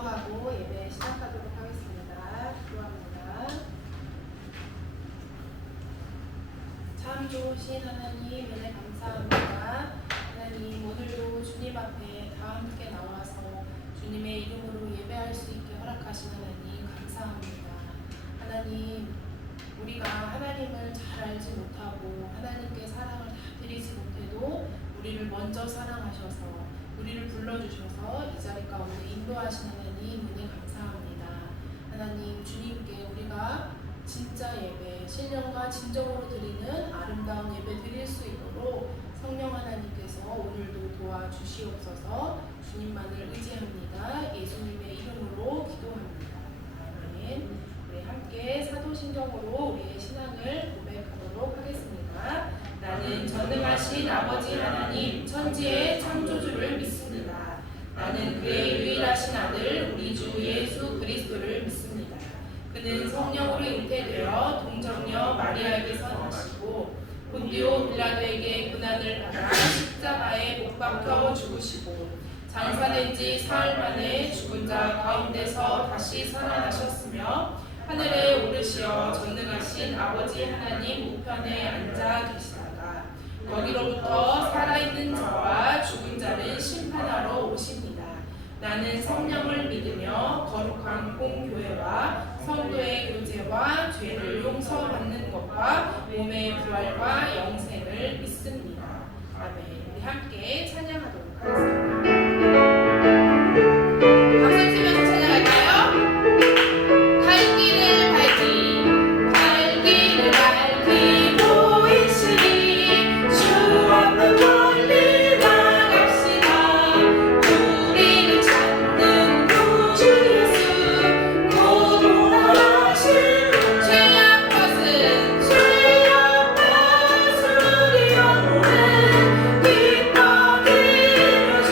기도하고 예배 시작하도록 하겠습니다. 기도합니다. 참 좋으신 하나님, 은혜 감사합니다. 하나님, 오늘도 주님 앞에 다 함께 나와서 주님의 이름으로 예배할 수 있게 허락하신 하나님 감사합니다. 하나님, 우리가 하나님을 잘 알지 못하고 하나님께 사랑을 다 드리지 못해도 우리를 먼저 사랑하셔서 우리를 불러주셔서 이 자리 가운데 인도하신 하나님 은혜 감사합니다. 하나님, 주님께 우리가 진짜 예배, 신령과 진정으로 드리는 아름다운 예배 드릴 수 있도록 성령 하나님께서 오늘도 도와주시옵소서. 주님만을 의지합니다. 예수님의 이름으로 기도합니다. 아멘. 우리 함께 사도신경으로 우리의 신앙을 고백하도록 하겠습니다. 나는 전능하신 아버지 하나님 천지의 창조주를 믿습니다. 나는 그의 유일하신 아들 우리 주 예수 그리스도를 믿습니다. 그는 성령으로 잉태되어 동정녀 마리아에게서 나시고 본디오 빌라도에게 고난을 받아 십자가에 못 박혀 죽으시고 장사된 지 사흘 만에 죽은 자 가운데서 다시 살아나셨으며 하늘에 오르시어 전능하신 아버지 하나님 우편에 앉아 계시다가 거기로부터 살아있는 자와 죽은 자를 심판하러 오십니다. 나는 성령을 믿으며 거룩한 공교회와 성도의 교제와 죄를 용서받는 것과 몸의 부활과 영생을 믿습니다. 아멘. 우리 함께 찬양하도록 하겠습니다. 박수 치면서 찬양할까요? 갈 길을 밝히 보이시니 주 앞을 멀리 나갑시다. 우리를 찾는 구주 예수 곧 돌아오실 죄 아파서 우리 영혼을 기뻐 드려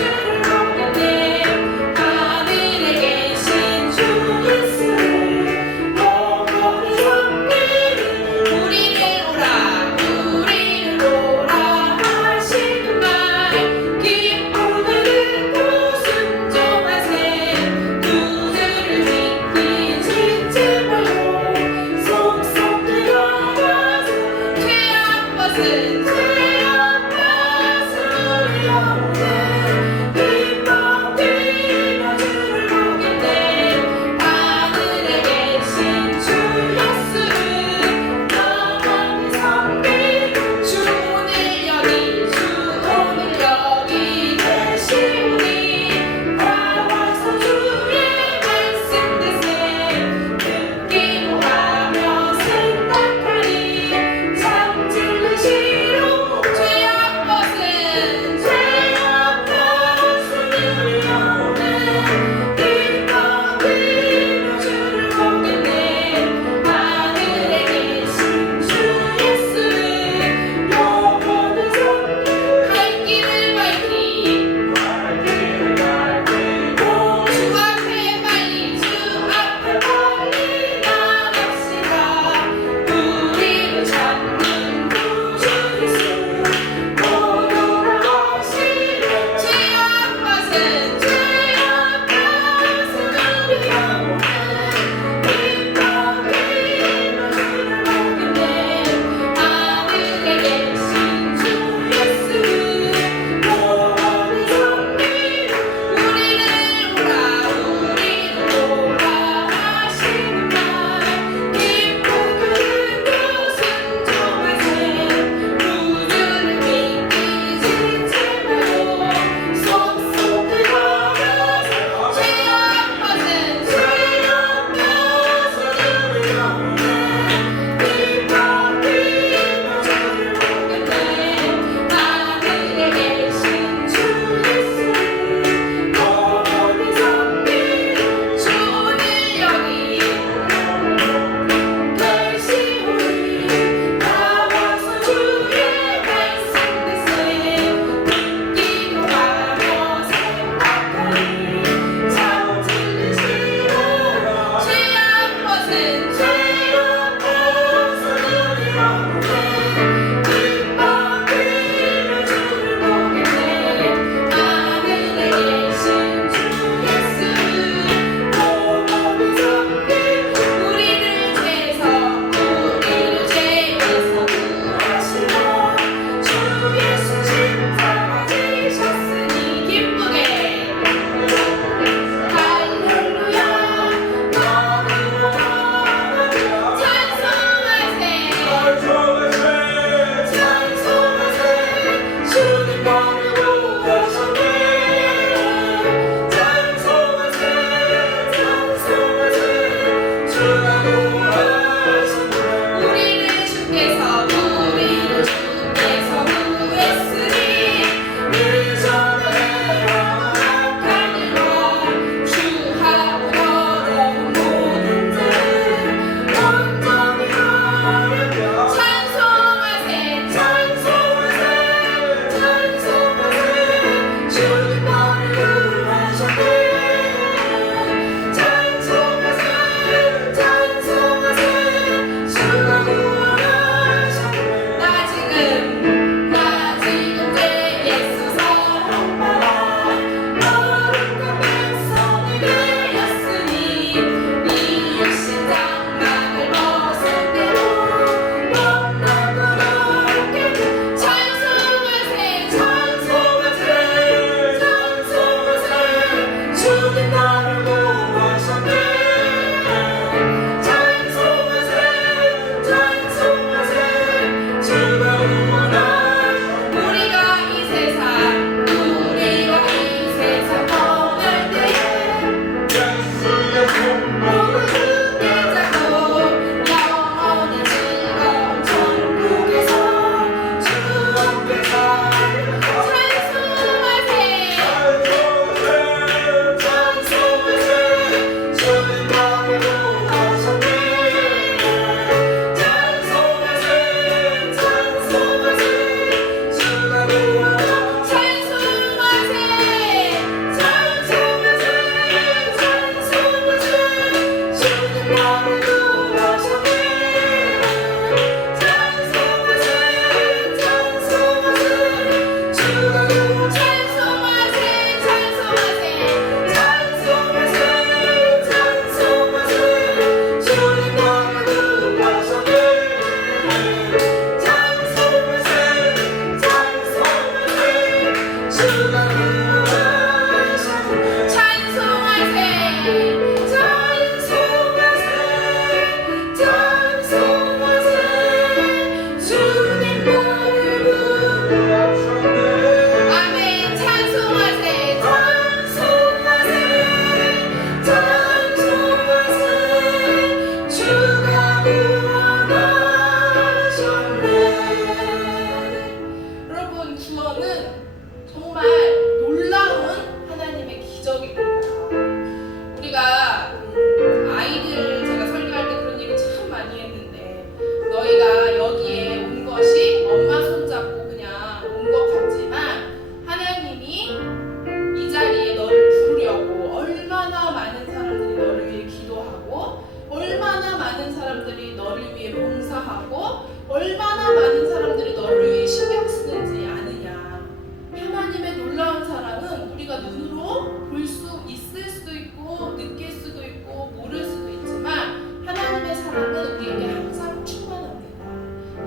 얼마나 많은 사람들이 너를 위해 신경 쓰는지 아느냐. 하나님의 놀라운 사랑은 우리가 눈으로 볼 수 있을 수도 있고 느낄 수도 있고 모를 수도 있지만 하나님의 사랑은 우리에게 항상 충만합니다.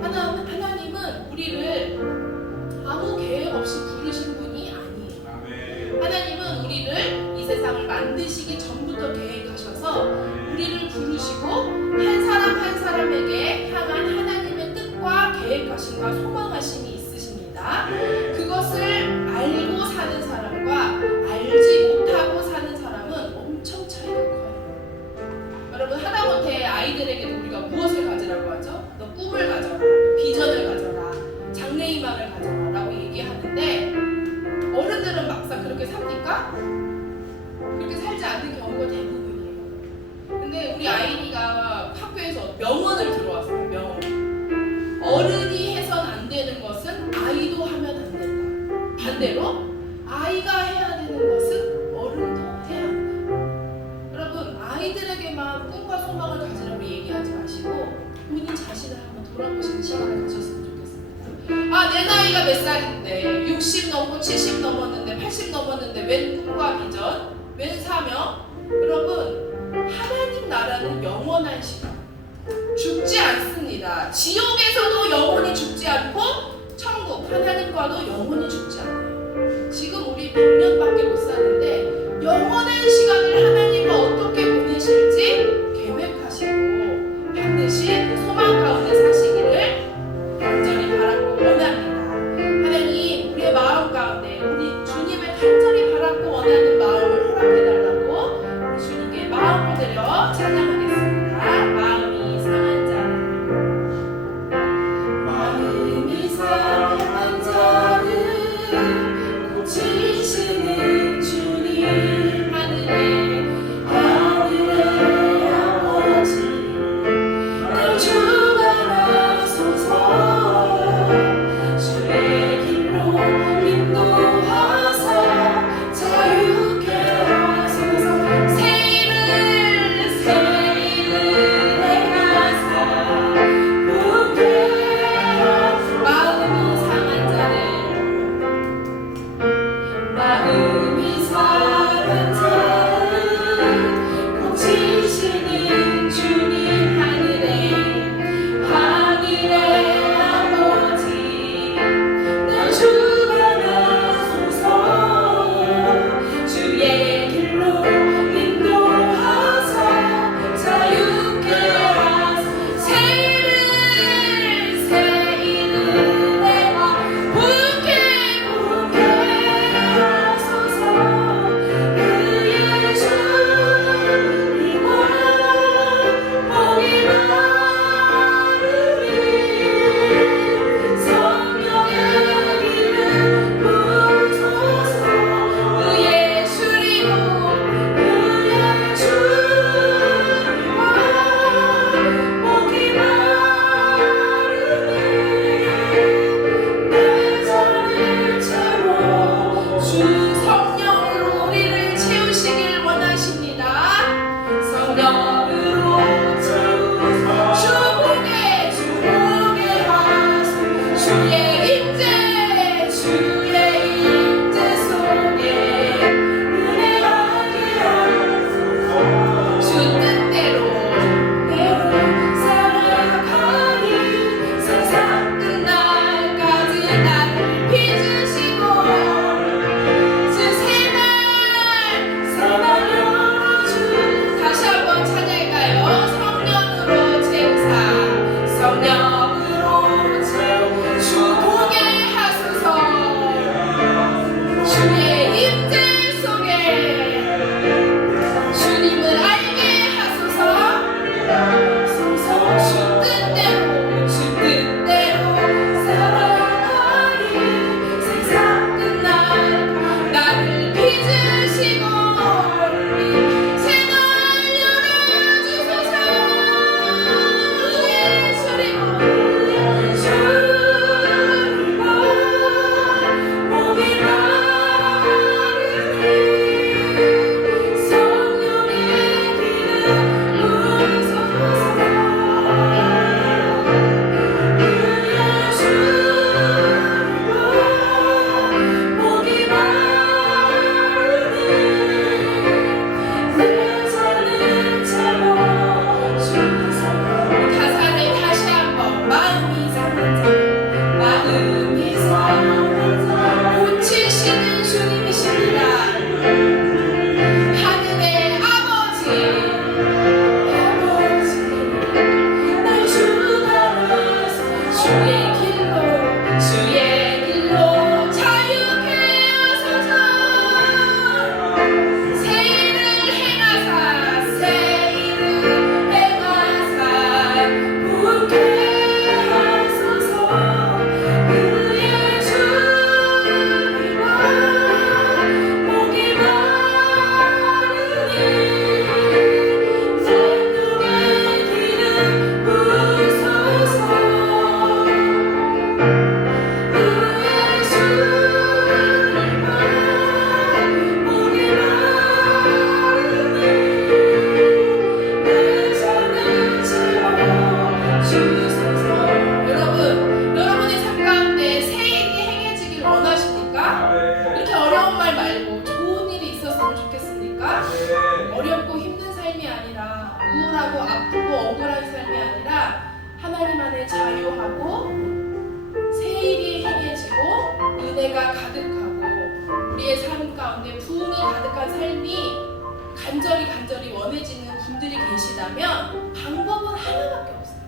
하나님은 우리를 아무 계획 없이 부르신 분이 아니에요. 하나님은 우리를 이 세상을 만드시기 전부터 계획하셔서 우리를 부르시고 한 사람 한 사람에게 향한 하나님의 뜻과 계획하심과 소망하심이 있으십니다. 그것을 알고 사는 사람과 알지 못하고 사는 사람은 엄청 차이가 커요. 여러분, 하다못해 아이들에게도 우리가 무엇을 가지라고 하죠? 너 꿈을 가져라, 비전을 가져라, 장래희망을 가져라 라고 얘기하는데 어른들은 막상 그렇게 삽니까? 그렇게 살지 않는 경우가 대부분이에요. 근데 우리 아이리가 학교에서 명언을 들어왔어요. 명언. 어른이 해선 안 되는 것은 아이도 하면 안 된다. 반대로 아이가 해야 되는 것은 어른도 해야 한다. 여러분, 아이들에게만 꿈과 소망을 가지라고 얘기하지 마시고 본인 자신을 한번 돌아보시는 시간을 가졌으면 좋겠습니다. 아, 내 나이가 몇 살인데 60 넘고 70 넘었는데 80 넘었는데 웬 꿈과 비전, 웬 사명? 여러분, 하나님 나라는 영원한 시간, 죽지 않습니다. 지옥에서도 영원히 죽지 않고 천국 하나님과도 영원히 죽지 않아요. 지금 우리 100년밖에 못 사는데 영원한 시간을 하나님과 어떻게 보내실지 계획하시고 반드시 그 소망 가운데 사시기를 간절히 바라고 원합니다. 하나님, 우리의 마음 가운데 우리 주님을 간절히 바라고 원하는 마음을 허락해달라고 우리 주님께 마음을 들여 찬양하겠습니다. 마음이 상한 자는 고치시는 주님, 하늘에 고단하고 아프고 억울한 삶이 아니라 하나님 안에 자유하고 세일이 행해지고 은혜가 가득하고 우리의 삶 가운데 부흥이 가득한 삶이 간절히 원해지는 분들이 계시다면 방법은 하나밖에 없어요.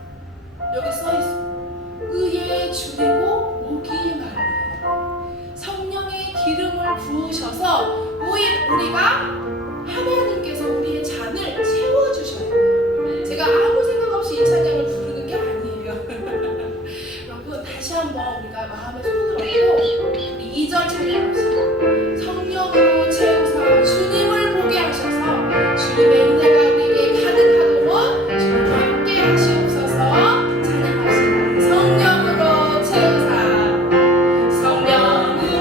여기 써있어요. 의에 줄이고 목이 말라요. 성령의 기름을 부으셔서 우리가 하나님께서 우리의 잔을 채워주셔야 돼요. 제가 아무 생각 없이 이 찬양을 부르는 게 아니에요. 여러분 다시 한번 우리가 마음에 손을 얹고 우리 2절 찬양합시다. 성령으로 채우사 주님을 보게 하셔서 주님의 은혜가 우리에게 가득하도록 주님 함께 하시옵소서. 찬양합시다. 성령으로 채우사 성령으로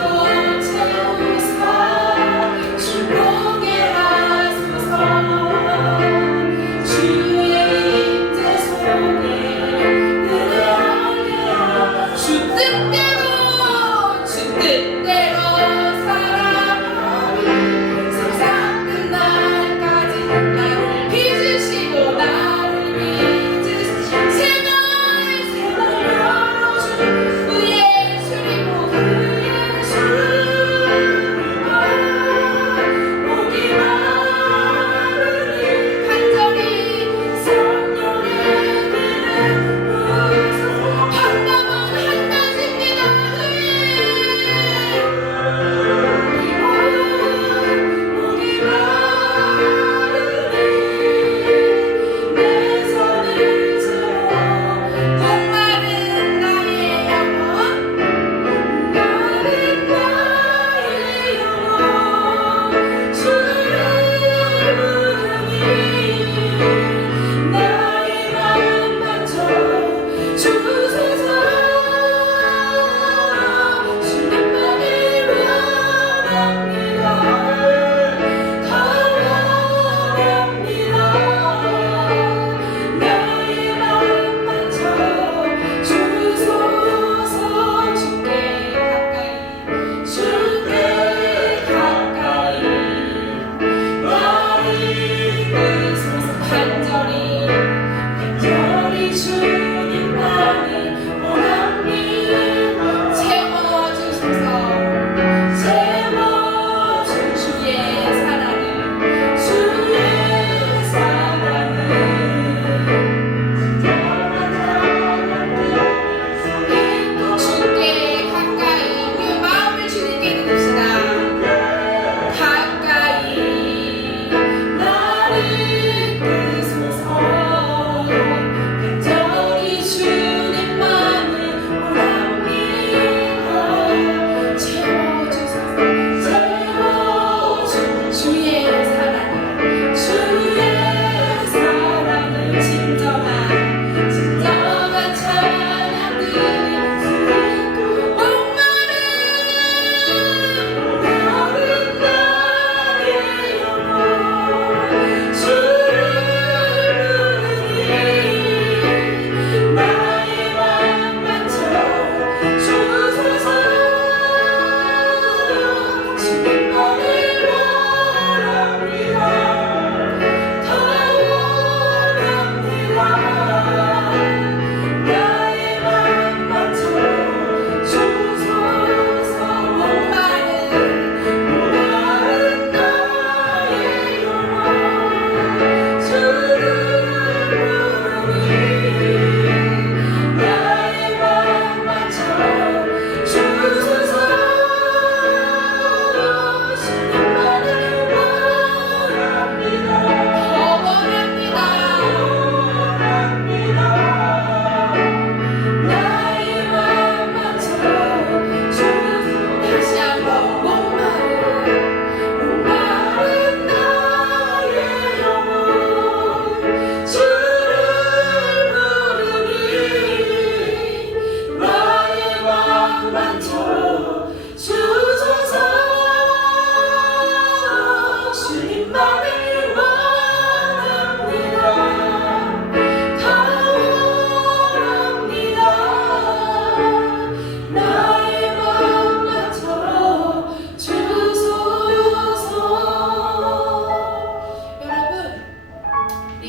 채우사 주 보게 하소서.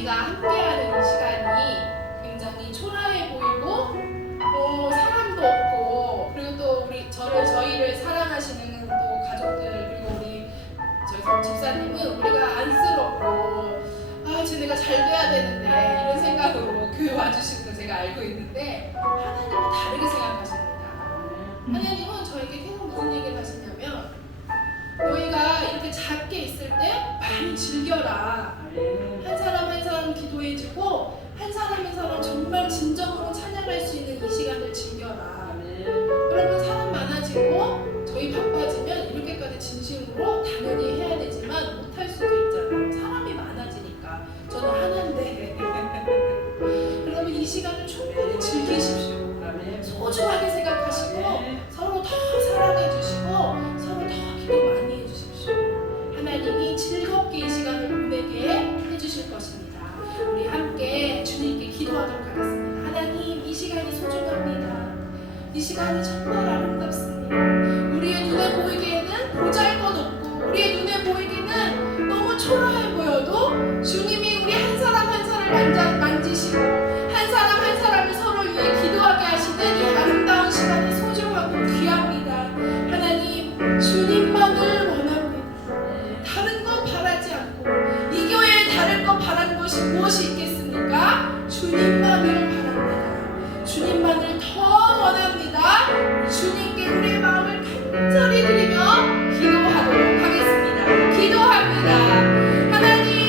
우리가 함께하는 이 시간이 굉장히 초라해 보이고 사람도 없고, 그리고 또 저희를 사랑하시는 또 가족들, 그리고 우리 저희 집사님은 우리가 안쓰럽고 쟤네가 잘 돼야 되는데 이런 생각으로 교회 와주시는 걸 제가 알고 있는데, 하나님은 다르게 생각하십니다. 하나님은 저에게 계속 무슨 얘기를 하시냐면, 너희가 이렇게 작게 있을 때 많이 즐겨라. 한 사람 한 사람 기도해주고 한 사람 한 사람 정말 진정으로 찬양할 수 있는 이 시간을 즐겨라. 여러분, 사람 많아지고 저희 바빠지면 이렇게까지 진심으로 당연히 해야 되지만 못할 수도 있잖아요. 사람이 많아지니까. 저는 하나인데 그러면 이 시간을 충분히 즐기십시오. 소중하게 생각하시고 서로 더 사랑해 주시고 서로 더 기도 많이 해주십시오. 하나님이 즐겁게 이 시간을 보내게 해주실 것입니다. 우리 함께 주님께 기도하도록 하겠습니다. 하나님, 이 시간이 소중합니다. 이 시간이 정말 아름답습니다. 우리의 눈에 보이기에는 보잘것없고 우리의 눈에 보이기는 너무 초라해 보여도 주님이 우리 한 사람 한 사람을 만지시고 한 사람 한 사람을 서로 위해 기도하게 하시는 이 아름다운 시간이 소중하고 귀합니다. 하나님, 주님만을 원합니다. 다른 것 바라지 않고, 이 교회에 다른 것 바라는 것이 무엇이 있겠습니까? 주님만을 바랍니다. 주님만을 더 원합니다. 주님께 우리의 마음을 간절히 드리며 기도하도록 하겠습니다. 기도합니다. 하나님,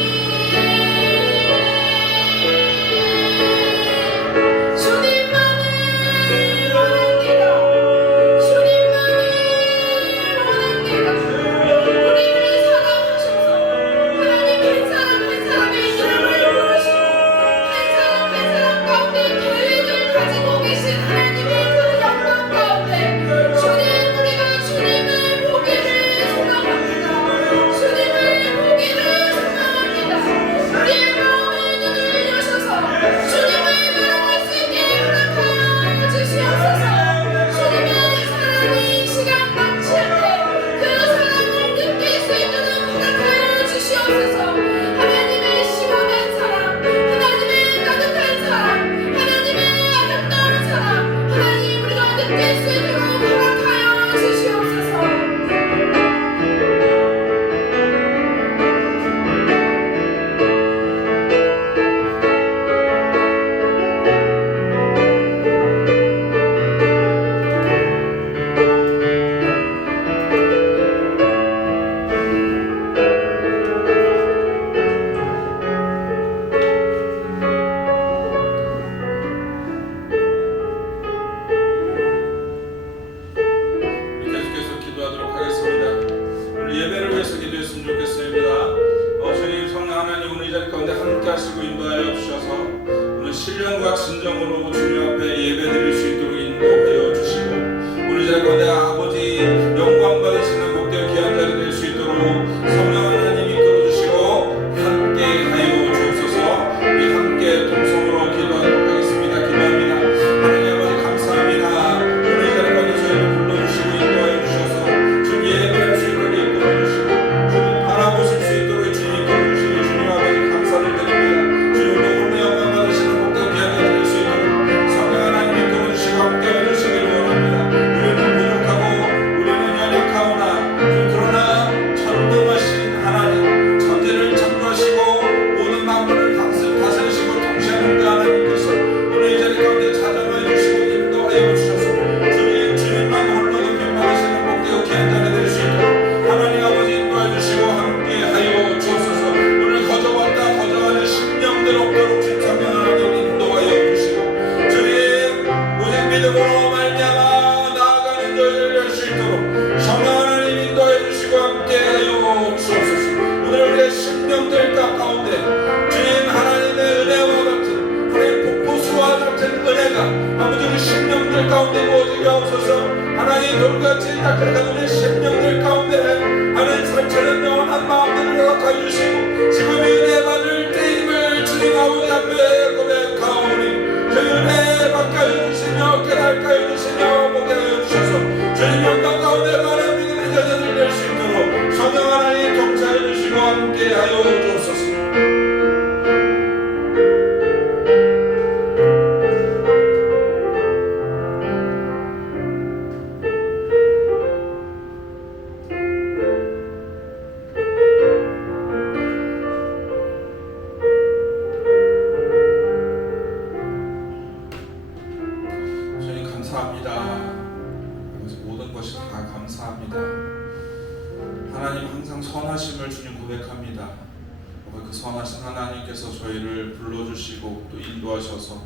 하나님께서 저희를 불러주시고 또 인도하셔서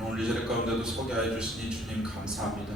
오늘 이 자리 가운데도 서게 해주시니 주님 감사합니다.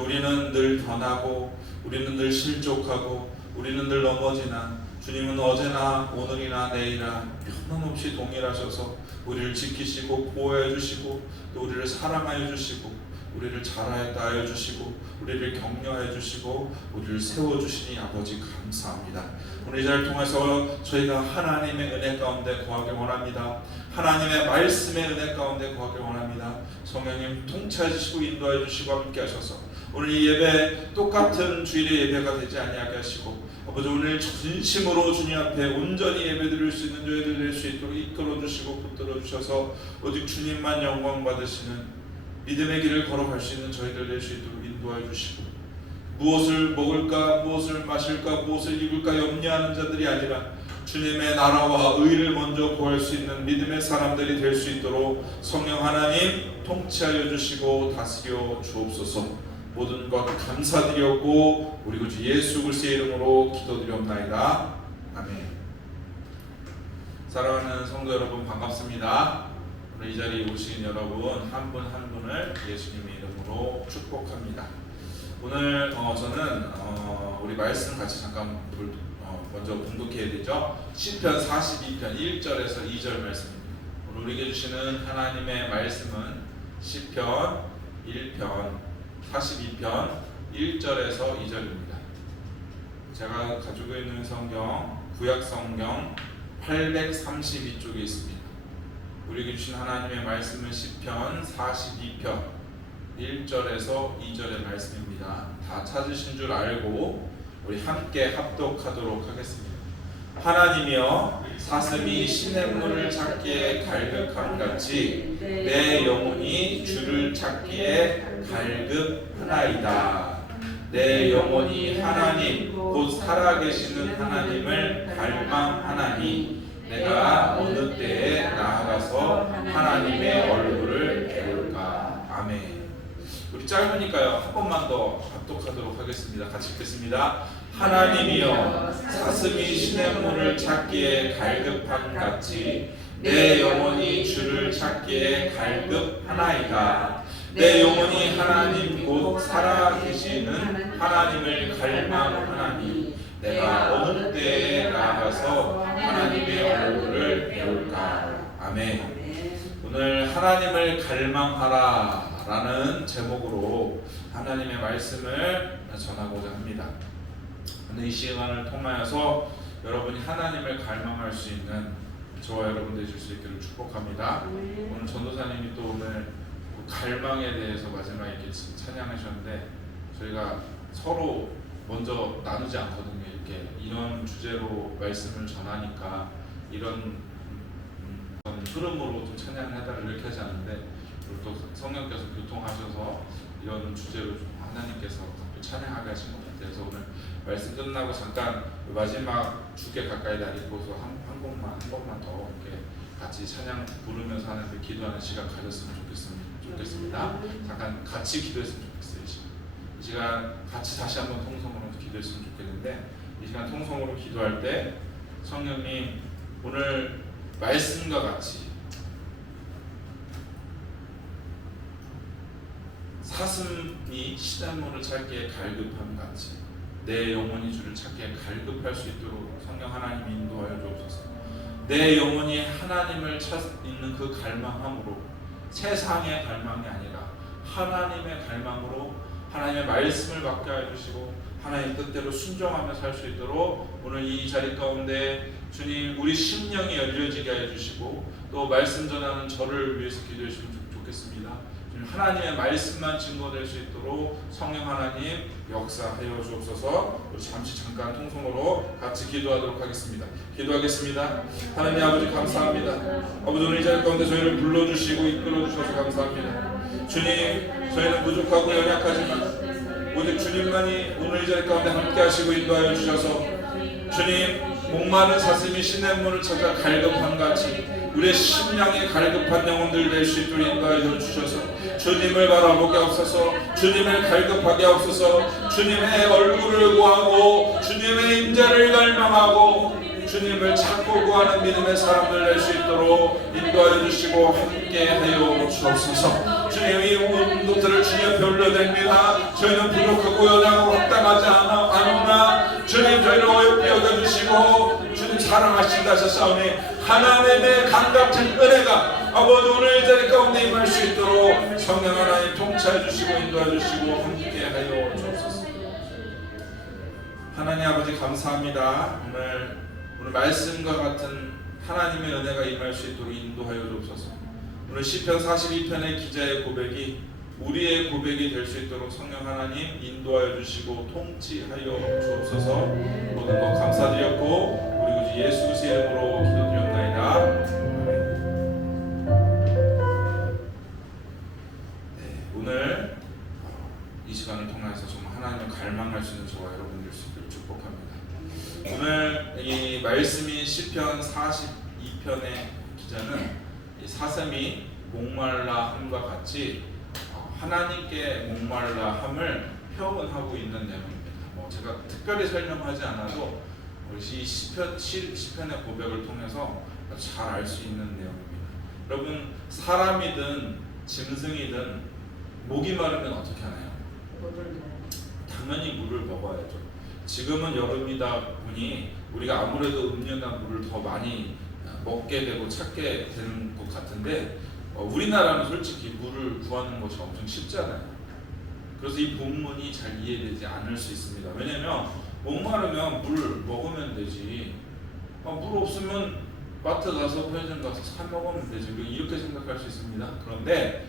우리는 늘 변하고 우리는 늘 실족하고 우리는 늘 넘어지나 주님은 어제나 오늘이나 내일이나 변함없이 동일하셔서 우리를 지키시고 보호해 주시고 또 우리를 사랑하여 주시고 우리를 자라했다 하여 주시고 우리를 격려해 주시고 우리를 세워주시니 아버지 감사합니다. 오늘 이 자리를 통해서 저희가 하나님의 은혜 가운데 거하길 원합니다. 하나님의 말씀의 은혜 가운데 거하길 원합니다. 성령님 통치해 주시고 인도해 주시고 함께 하셔서 오늘 이 예배 똑같은 주일의 예배가 되지 아니하게 하시고 아버지 오늘 진심으로 주님 앞에 온전히 예배드릴 수 있는 저희들 될 수 있도록 이끌어 주시고 붙들어 주셔서 오직 주님만 영광 받으시는 믿음의 길을 걸어갈 수 있는 저희들 될 수 있도록 인도해 주시고 무엇을 먹을까 무엇을 마실까 무엇을 입을까 염려하는 자들이 아니라 주님의 나라와 의를 먼저 구할 수 있는 믿음의 사람들이 될 수 있도록 성령 하나님 통치하여 주시고 다스려 주옵소서. 모든 것 감사드렸고 우리 구주 예수 그리스도의 이름으로 기도드리옵나이다. 아멘. 사랑하는 성도 여러분 반갑습니다. 오늘 이 자리에 오신 여러분 한 분 한 분을 예수님의 이름으로 축복합니다. 오늘 저는 우리 말씀 같이 잠깐 먼저 봉독해야 되죠. 시편 42편 1절에서 2절 말씀입니다. 오늘 우리에게 주시는 하나님의 말씀은 시편 1편 42편 1절에서 2절입니다. 제가 가지고 있는 성경 구약 성경 832쪽에 있습니다. 우리에게 주신 하나님의 말씀은 시편 42편 1절에서 2절의 말씀입니다. 다 찾으신 줄 알고 우리 함께 합독하도록 하겠습니다. 하나님이여 사슴이 시냇물을 찾기에 갈급함같이 내 영혼이 주를 찾기에 갈급하나이다. 내 영혼이 하나님 곧 살아계시는 하나님을 갈망하나니 내가 어느 때에 나아가서 하나님의 얼굴을 배울까. 아멘. 우리 짧으니까요 한 번만 더 합독하도록 하겠습니다. 같이 읽겠습니다. 하나님이여 사슴이 시냇물을 찾기에 갈급함같이 내 영혼이 주를 찾기에 갈급하나이다. 내 영혼이 하나님 곧 살아계시는 하나님을 갈망하나니 내가 어느 때에 나아가서 하나님의 얼굴을 배울까. 아멘. 오늘 하나님을 갈망하라 라는 제목으로 하나님의 말씀을 전하고자 합니다. 오늘 이 시간을 통하여서 여러분이 하나님을 갈망할 수 있는 저와 여러분 되실 수 있기를 축복합니다. 오늘 전도사님이 또 오늘 갈망에 대해서 마지막에 이렇게 찬양하셨는데 저희가 서로 먼저 나누지 않거든요. 이렇게 이런 주제로 말씀을 전하니까 이런 흐름으로 좀 찬양을 해달라고 이렇게 하지 않는데 또 성령께서 교통하셔서 이런 주제로 좀 하나님께서 또 찬양하게 하신 것 같아요. 그래서 오늘 말씀 끝나고 잠깐 마지막 주께 가까이 다니고서 한 번만 더 이렇게 같이 찬양 부르면서 하는데 기도하는 시간 가졌으면 좋겠습니다. 잠깐 같이 기도했으면 좋겠어요. 이 시간 같이 다시 한번 통성으로 기도했으면 좋겠는데 이 시간 통성으로 기도할 때 성령님 오늘 말씀과 같이 사슴이 시냇물을 찾기에 갈급함같이 내 영혼이 주를 찾기에 갈급할 수 있도록 성령 하나님 인도하여 주옵소서. 내 영혼이 하나님을 찾는 그 갈망함으로 세상의 갈망이 아니라 하나님의 갈망으로 하나님의 말씀을 받게 해주시고 하나님 뜻대로 순종하며 살 수 있도록 오늘 이 자리 가운데 주님 우리 심령이 열려지게 해주시고 또 말씀 전하는 저를 위해서 기도해 주시면 좋겠습니다. 주님 하나님의 말씀만 증거될 수 있도록 성령 하나님 역사하여 주옵소서. 우리 잠깐 통성으로 같이 기도하도록 하겠습니다. 기도하겠습니다. 하나님 아버지 감사합니다. 아버지 오늘 이 자리 가운데 저희를 불러주시고 이끌어주셔서 감사합니다. 주님 저희는 부족하고 연약하지만 오직 주님만이 오늘 이 자리 가운데 함께 하시고 인도하여 주셔서 주님 목마른 사슴이 시냇물을 찾아 갈급함같이 우리의 심령이 갈급한 영혼들 될 수 있도록 인도하여 주셔서 주님을 바라보게 하옵소서. 주님을 갈급하게 하옵소서. 주님의 얼굴을 구하고 주님의 임재를 갈망하고 주님을 찾고 구하는 믿음의 사람들 될 수 있도록 인도하여 주시고 함께하여 주옵소서. 주님, 이 운동들을 주님 앞에 올려드립니다. 저희는 부족하고 연약하고 합당하지 않으나 주님 저희를 어렵게 여겨주시고 주님 사랑하신다 하셨사오니 하나님의 강같은 은혜가 아버지 오늘 이 자리 가운데 임할 수 있도록 성령 하나님 통치해 주시고 인도해 주시고 함께하여 주옵소서. 하나님 아버지 감사합니다. 오늘 말씀과 같은 하나님의 은혜가 임할 수 있도록 인도하여 주옵소서. 오늘 시편 42편의 기자의 고백이 우리의 고백이 될 수 있도록 성령 하나님 인도하여 주시고 통치하여 주옵소서. 모든 것 감사드렸고 우리 구주 예수 그리스도의 이름으로 기도드렸나이다. 오늘 이 시간을 통해서 정말 하나님을 갈망할 수 있는 저와 여러분 될 수 있기를 축복합니다. 오늘 이 말씀인 시편 42편의 기자는 이 사슴이 목말라 함과 같이 하나님께 목말라 함을 표현하고 있는 내용입니다. 제가 특별히 설명하지 않아도 이 시편의 고백을 통해서 잘 알 수 있는 내용입니다. 여러분, 사람이든 짐승이든 목이 마르면 어떻게 하나요? 당연히 물을 먹어야죠. 지금은 여름이다 보니 우리가 아무래도 음료나 물을 더 많이 먹게 되고 찾게 되는 것 같은데 우리나라는 솔직히 물을 구하는 것이 엄청 쉽잖아요. 그래서 이 본문이 잘 이해되지 않을 수 있습니다. 왜냐면 목마르면 물 먹으면 되지, 물 없으면 마트 가서 편의점 가서 사 먹으면 되지, 이렇게 생각할 수 있습니다. 그런데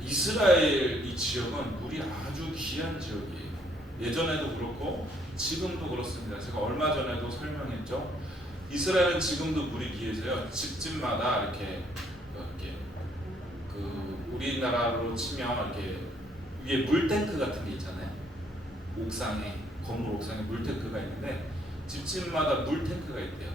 이스라엘 이 지역은 물이 아주 귀한 지역이에요. 예전에도 그렇고 지금도 그렇습니다. 제가 얼마 전에도 설명했죠. 이스라엘은 지금도 물이 귀해서요. 집집마다 이렇게 우리나라로 치면 이렇게 위에 물탱크 같은 게 있잖아요. 옥상에, 건물 옥상에 물탱크가 있는데 집집마다 물탱크가 있대요.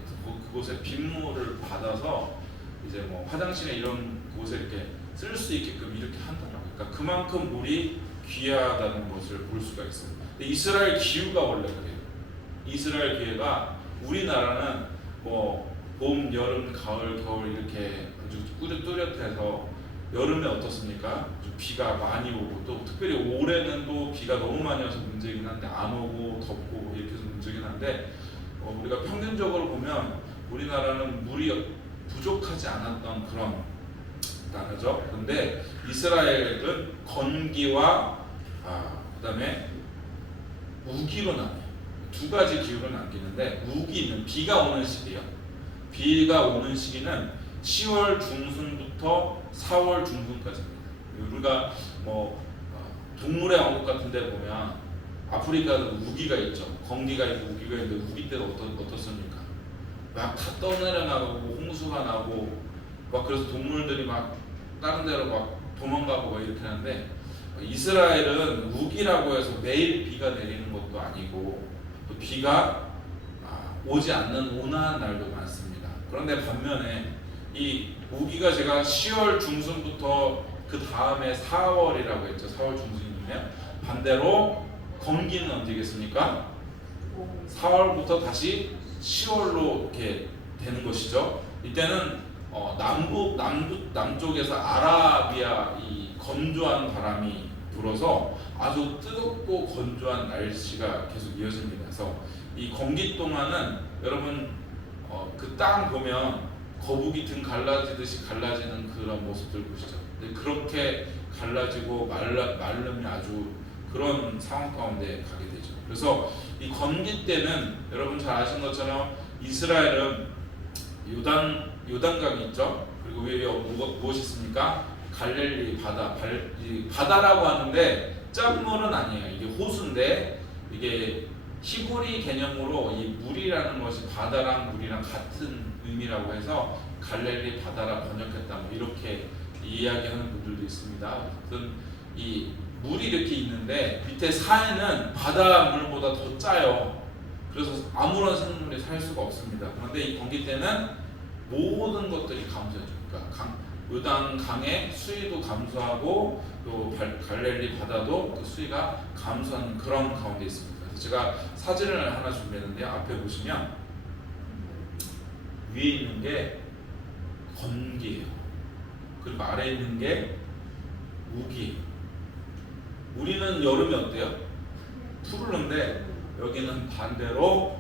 그곳에 빗물을 받아서 이제 화장실에 이런 곳에 이렇게 쓸 수 있게끔 이렇게 한다라고. 그러니까 그만큼 물이 귀하다는 것을 볼 수가 있어요. 근데 이스라엘 기후가 원래 그래요. 이스라엘 기후가 우리나라는 봄, 여름, 가을, 겨울 이렇게 아주 뚜렷해서 여름에 어떻습니까? 비가 많이 오고 또 특별히 올해는 또 비가 너무 많이 와서 문제이긴 한데 안 오고 덥고 이렇게 해서 문제긴 한데 우리가 평균적으로 보면 우리나라는 물이 부족하지 않았던 그런 나라죠. 그런데 이스라엘은 건기와 그다음에 우기로 나뉘어요. 두 가지 기후를 남기는데 우기는 비가 오는 시기예요. 비가 오는 시기는 10월 중순부터 4월 중순까지입니다. 우리가 동물의 왕국 같은 데 보면 아프리카도 우기가 있죠. 건기가 있고 우기가 있는데 우기 때가 어떻습니까? 막 다 떠내려 나가고 홍수가 나고 그래서 동물들이 막 다른 데로 막 도망가고 막 이렇게 하는데 이스라엘은 우기라고 해서 매일 비가 내리는 것도 아니고 또 비가 오지 않는 온화한 날도 많습니다. 그런데 반면에 이 우기가 제가 10월 중순부터 그 다음에 4월이라고 했죠. 4월 중순이면 반대로 건기는 언제겠습니까? 4월부터 다시 10월로 이렇게 되는 것이죠. 이때는 남쪽에서 아라비아 이 건조한 바람이 불어서 아주 뜨겁고 건조한 날씨가 계속 이어집니다. 그래서 이 건기 동안은 여러분 그 땅 보면 거북이 등 갈라지듯이 갈라지는 그런 모습들 보시죠. 근데 그렇게 갈라지고 마름이 아주 그런 상황 가운데 가게 되죠. 그래서 이 건기 때는 여러분 잘 아시는 것처럼 이스라엘은 요단강이 있죠. 그리고 위에 무엇이 있습니까? 갈릴리 바다. 바다라고 하는데 짠물은 아니에요. 이게 호수인데 이게 히브리 개념으로 이 물이라는 것이 바다랑 물이랑 같은 의미라고 해서 갈릴리 바다라 번역했다 이렇게 이야기하는 분들도 있습니다. 어쨌든 이 물이 이렇게 있는데 밑에 산에는 바닷물보다 더 짜요. 그래서 아무런 생물이 살 수가 없습니다. 그런데 이 건기 때는 모든 것들이 감소해요. 그러니까 요단강의 수위도 감소하고 또 갈릴리 바다도 그 수위가 감소하는 그런 가운데 있습니다. 그래서 제가 사진을 하나 준비했는데 앞에 보시면 위에 있는 게 건기예요. 그리고 아래에 있는 게 우기예요. 우리는 여름이 어때요? 푸르른데 여기는 반대로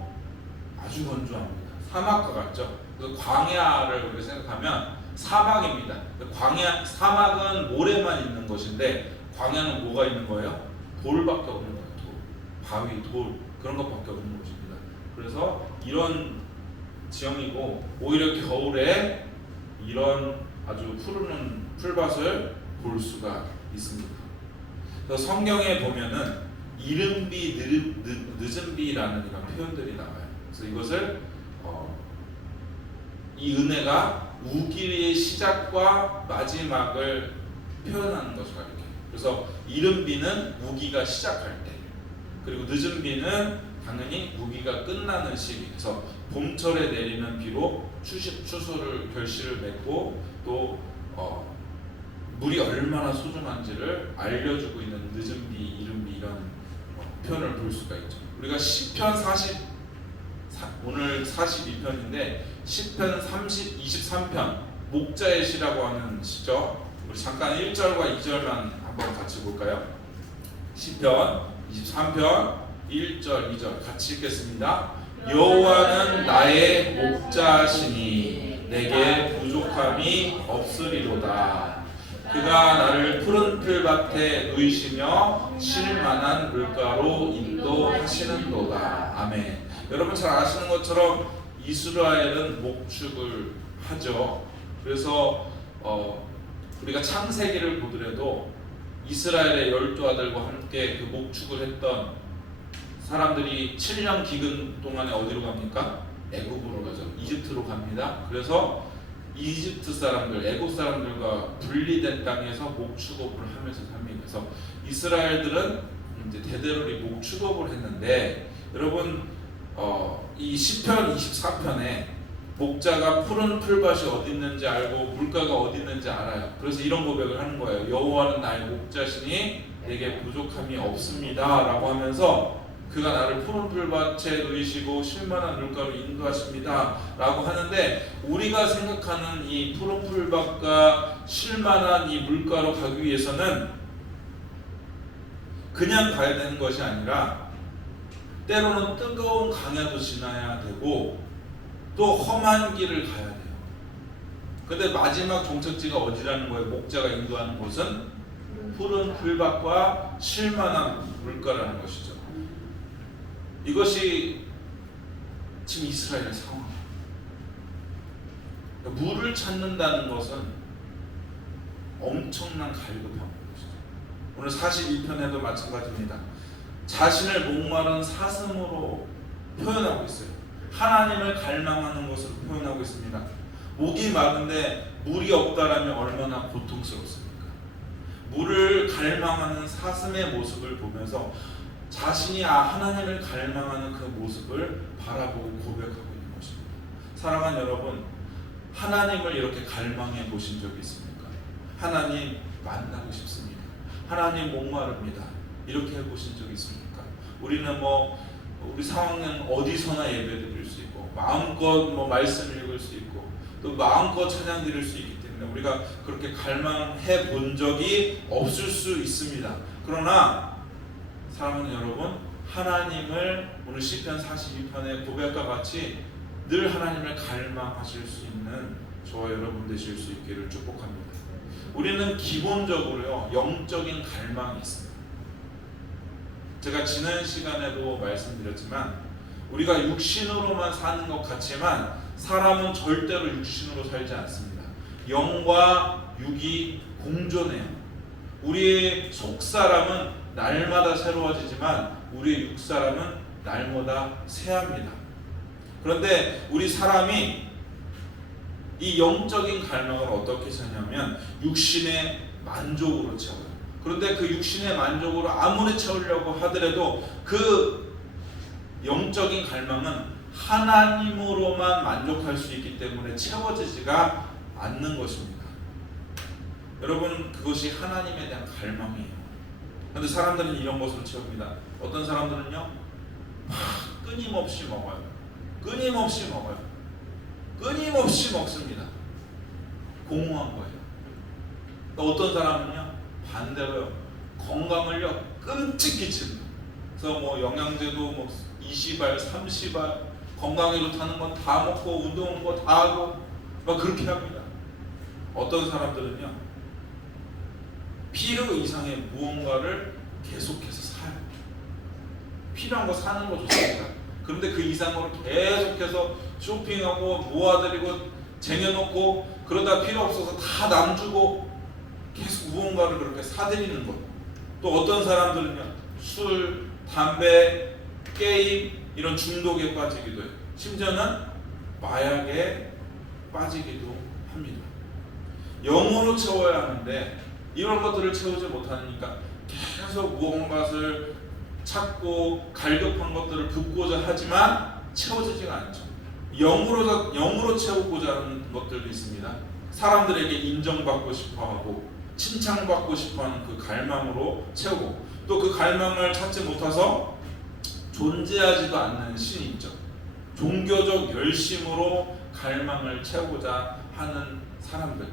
아주 건조합니다. 사막과 같죠? 그래서 광야를 우리가 생각하면 사막입니다. 사막은 모래만 있는 것인데 광야는 뭐가 있는 거예요? 돌밖에 없는 거예요. 바위, 돌 그런 것밖에 없는 곳입니다. 그래서 이런 지형이고 오히려 겨울에 이런 아주 푸르는 풀밭을 볼 수가 있습니다. 그래서 성경에 보면은 이른비, 늦은비라는 이런 표현들이 나와요. 그래서 이것을 이 은혜가 우기의 시작과 마지막을 표현하는 것을 가리켜요. 그래서 이른비는 우기가 시작할 때, 그리고 늦은비는 당연히 우기가 끝나는 시기. 그래서 봄철에 내리는 비로 추수를 결실을 맺고 또 물이 얼마나 소중한지를 알려주고 있는 늦은비, 이른비 이런 표현을 볼 수가 있죠. 우리가 시편 오늘 42편인데 시편 23편 목자의 시라고 하는 시죠. 우리 잠깐 1절과 2절만 한번 같이 볼까요? 시편 23편 1절 2절 같이 읽겠습니다. 여호와는 나의 목자시니 내게 부족함이 없으리로다. 그가 나를 푸른 풀밭에 누이시며 쉴만한 물가로 인도하시는도다. 아멘. 여러분 잘 아시는 것처럼 이스라엘은 목축을 하죠. 그래서 우리가 창세기를 보더라도 이스라엘의 12아들과 함께 그 목축을 했던 사람들이 7년 기근 동안에 어디로 갑니까? 애굽으로 가죠. 이집트로 갑니다. 그래서 이집트 사람들, 애굽 사람들과 분리된 땅에서 목축업을 하면서 삽니다. 그래서 이스라엘들은 이제 대대로 이 목축업을 했는데 여러분 이 시편 24편에 목자가 푸른 풀밭이 어디 있는지 알고 물가가 어디 있는지 알아요. 그래서 이런 고백을 하는 거예요. 여호와는 나의 목자시니 내게 부족함이 없습니다 라고 하면서 그가 나를 푸른 풀밭에 누이시고 쉴만한 물가로 인도하십니다 라고 하는데, 우리가 생각하는 이 푸른 풀밭과 쉴만한 이 물가로 가기 위해서는 그냥 가야 되는 것이 아니라 때로는 뜨거운 강야도 지나야 되고 또 험한 길을 가야 돼요. 근데 마지막 종착지가 어디라는 거예요? 목자가 인도하는 곳은 푸른 풀밭과 쉴만한 물가라는 것이죠. 이것이 지금 이스라엘의 상황이에요. 물을 찾는다는 것은 엄청난 갈급한 것이죠. 오늘 42편에도 마찬가지입니다. 자신을 목마른 사슴으로 표현하고 있어요. 하나님을 갈망하는 것으로 표현하고 있습니다. 목이 마른데 물이 없다라면 얼마나 고통스럽습니까? 물을 갈망하는 사슴의 모습을 보면서 자신이 하나님을 갈망하는 그 모습을 바라보고 고백하고 있는 것입니다. 사랑하는 여러분, 하나님을 이렇게 갈망해 보신 적이 있습니까? 하나님 만나고 싶습니다. 하나님 목마릅니다. 이렇게 해보신 적이 있습니까? 우리는 우리 상황은 어디서나 예배드릴 수 있고 마음껏 말씀 읽을 수 있고 또 마음껏 찬양 드릴 수 있기 때문에 우리가 그렇게 갈망해 본 적이 없을 수 있습니다. 그러나 사랑하는 여러분, 하나님을 오늘 시편 42편의 고백과 같이 늘 하나님을 갈망하실 수 있는 저와 여러분 되실 수 있기를 축복합니다. 우리는 기본적으로요 영적인 갈망이 있습니다. 제가 지난 시간에도 말씀드렸지만 우리가 육신으로만 사는 것 같지만 사람은 절대로 육신으로 살지 않습니다. 영과 육이 공존해요. 우리의 속사람은 날마다 새로워지지만 우리의 육사람은 날마다 쇠합니다. 그런데 우리 사람이 이 영적인 갈망을 어떻게 채냐면 육신의 만족으로 채워요. 그런데 그 육신의 만족으로 아무리 채우려고 하더라도 그 영적인 갈망은 하나님으로만 만족할 수 있기 때문에 채워지지가 않는 것입니다. 여러분, 그것이 하나님에 대한 갈망이에요. 그런데 사람들은 이런 것으로 채웁니다. 어떤 사람들은요 막 끊임없이 먹어요. 끊임없이 먹어요. 끊임없이 먹습니다. 공허한 거예요. 또 어떤 사람은요 반대로요 건강을요 끔찍히 칩니다. 그래서 뭐 영양제도 뭐 20알 30알 건강에 좋다는 건 다 먹고 운동하는 거 다 하고 막 그렇게 합니다. 어떤 사람들은요 필요 이상의 무언가를 계속해서 사요. 필요한 거 사는 거 좋습니다. 그런데 그 이상으로 계속해서 쇼핑하고 모아들이고 쟁여놓고 그러다 필요 없어서 다 남주고 계속 무언가를 그렇게 사들이는 것. 또 어떤 사람들은요 술, 담배, 게임 이런 중독에 빠지기도 해요. 심지어는 마약에 빠지기도 합니다. 영으로 채워야 하는데 이런 것들을 채우지 못하니까 계속 무언가를 찾고 갈급한 것들을 붓고자 하지만 채워지지가 않죠. 영으로 채우고자 하는 것들도 있습니다. 사람들에게 인정받고 싶어하고 칭찬받고 싶어하는 그 갈망으로 채우고 또 그 갈망을 찾지 못해서 존재하지도 않는 신이 있죠. 종교적 열심으로 갈망을 채우고자 하는 사람들,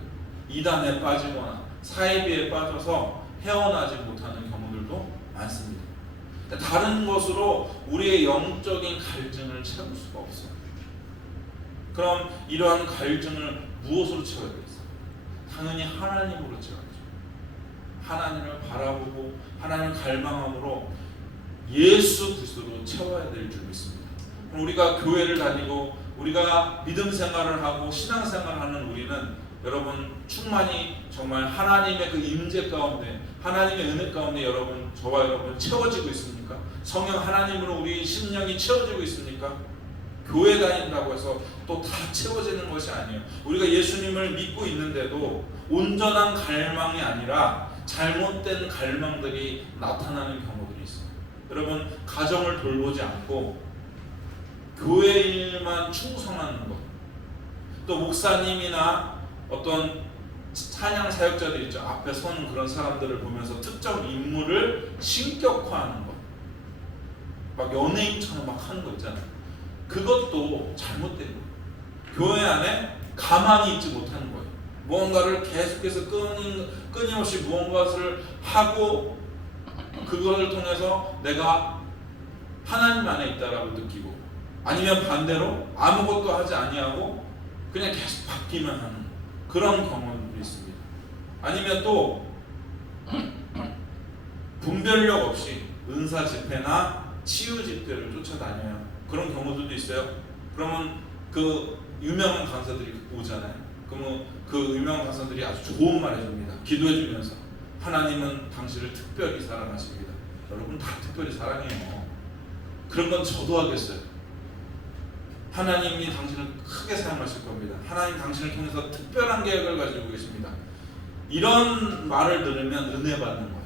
이단에 빠지거나 사이비에 빠져서 헤어나지 못하는 경우들도 많습니다. 다른 것으로 우리의 영적인 갈증을 채울 수가 없어요. 그럼 이러한 갈증을 무엇으로 채워야 되겠어요? 당연히 하나님으로 채워야죠. 하나님을 바라보고 하나님을 갈망함으로 예수 그리스도로 채워야 될 줄 믿습니다. 우리가 교회를 다니고 우리가 믿음 생활을 하고 신앙 생활을 하는 우리는 여러분 충만히 정말 하나님의 그 임재 가운데 하나님의 은혜 가운데 여러분 저와 여러분 채워지고 있습니까? 성령 하나님으로 우리 심령이 채워지고 있습니까? 교회 다닌다고 해서 또 다 채워지는 것이 아니에요. 우리가 예수님을 믿고 있는데도 온전한 갈망이 아니라 잘못된 갈망들이 나타나는 경우들이 있어요. 여러분 가정을 돌보지 않고 교회 일만 충성하는 것, 또 목사님이나 어떤 찬양 사역자들 있죠. 앞에 선 그런 사람들을 보면서 특정 인물을 신격화하는 것, 막 연예인처럼 막 하는 거 있잖아요. 그것도 잘못된 거예요. 교회 안에 가망이 있지 못하는 거예요. 무언가를 계속해서 끊임없이 무언가를 하고 그것을 통해서 내가 하나님 안에 있다라고 느끼고, 아니면 반대로 아무것도 하지 아니하고 그냥 계속 받기만 하는 그런 경험들이 있습니다. 아니면 또 분별력 없이 은사 집회나 치유 집회를 쫓아다녀요. 그런 경우들도 있어요. 그러면 그 유명한 강사들이 오잖아요. 그러면 그 유명한 강사들이 아주 좋은 말 해줍니다. 기도해주면서 하나님은 당신을 특별히 사랑하십니다. 여러분 다 특별히 사랑해요. 그런 건 저도 하겠어요. 하나님이 당신을 크게 사랑하실 겁니다. 하나님 당신을 통해서 특별한 계획을 가지고 계십니다. 이런 말을 들으면 은혜 받는 거예요.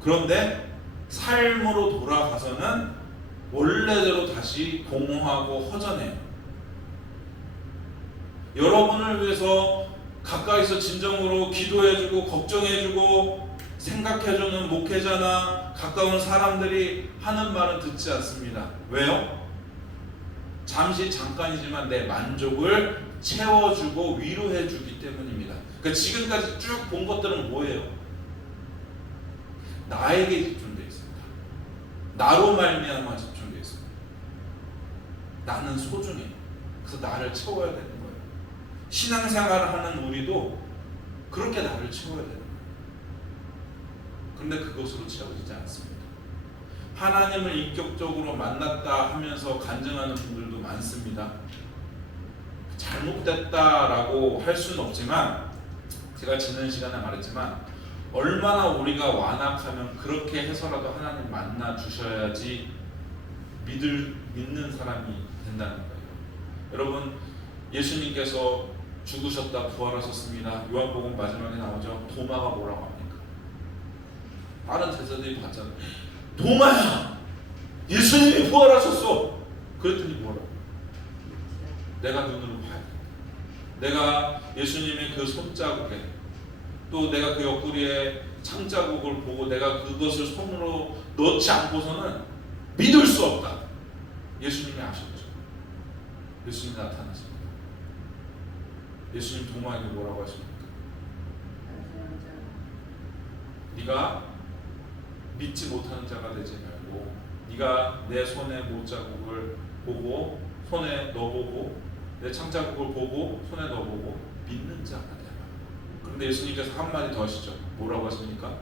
그런데 삶으로 돌아가서는 원래대로 다시 공허하고 허전해요. 여러분을 위해서 가까이서 진정으로 기도해주고 걱정해주고 생각해주는 목회자나 가까운 사람들이 하는 말은 듣지 않습니다. 왜요? 잠시 잠깐이지만 내 만족을 채워주고 위로해주기 때문입니다. 그러니까 지금까지 쭉 본 것들은 뭐예요? 나에게 집중되어 있습니다. 나로 말미암아 집중되어 있습니다. 나는 소중해. 그래서 나를 채워야 되는 거예요. 신앙생활을 하는 우리도 그렇게 나를 채워야 되는 거예요. 그런데 그것으로 채워지지 않습니다. 하나님을 인격적으로 만났다 하면서 간증하는 분들도 많습니다. 잘못됐다라고 할 수는 없지만, 제가 지난 시간에 말했지만 얼마나 우리가 완악하면 그렇게 해서라도 하나님 만나 주셔야지 믿는 사람이 된다는 거예요. 여러분 예수님께서 죽으셨다 부활하셨습니다. 요한복음 마지막에 나오죠. 도마가 뭐라고 합니까? 다른 제자들이 봤잖아요. 도마야, 예수님이 부활하셨어. 그랬더니 뭐라고? 내가 눈으로 봐야 돼. 내가 예수님의 그 손자국에, 또 내가 그 옆구리에 창자국을 보고 내가 그것을 손으로 넣지 않고서는 믿을 수 없다. 예수님이 아셨죠. 예수님 나타나십니다. 예수님 도마에게 뭐라고 하십니까? 네가 믿지 못하는 자가 되지 말고 네가 내 손의 못자국을 보고 손에 넣어보고 내 창자국을 보고 손에 넣어보고 믿는 자가 되라. 그런데 예수님께서 한마디 더 하시죠. 뭐라고 하십니까?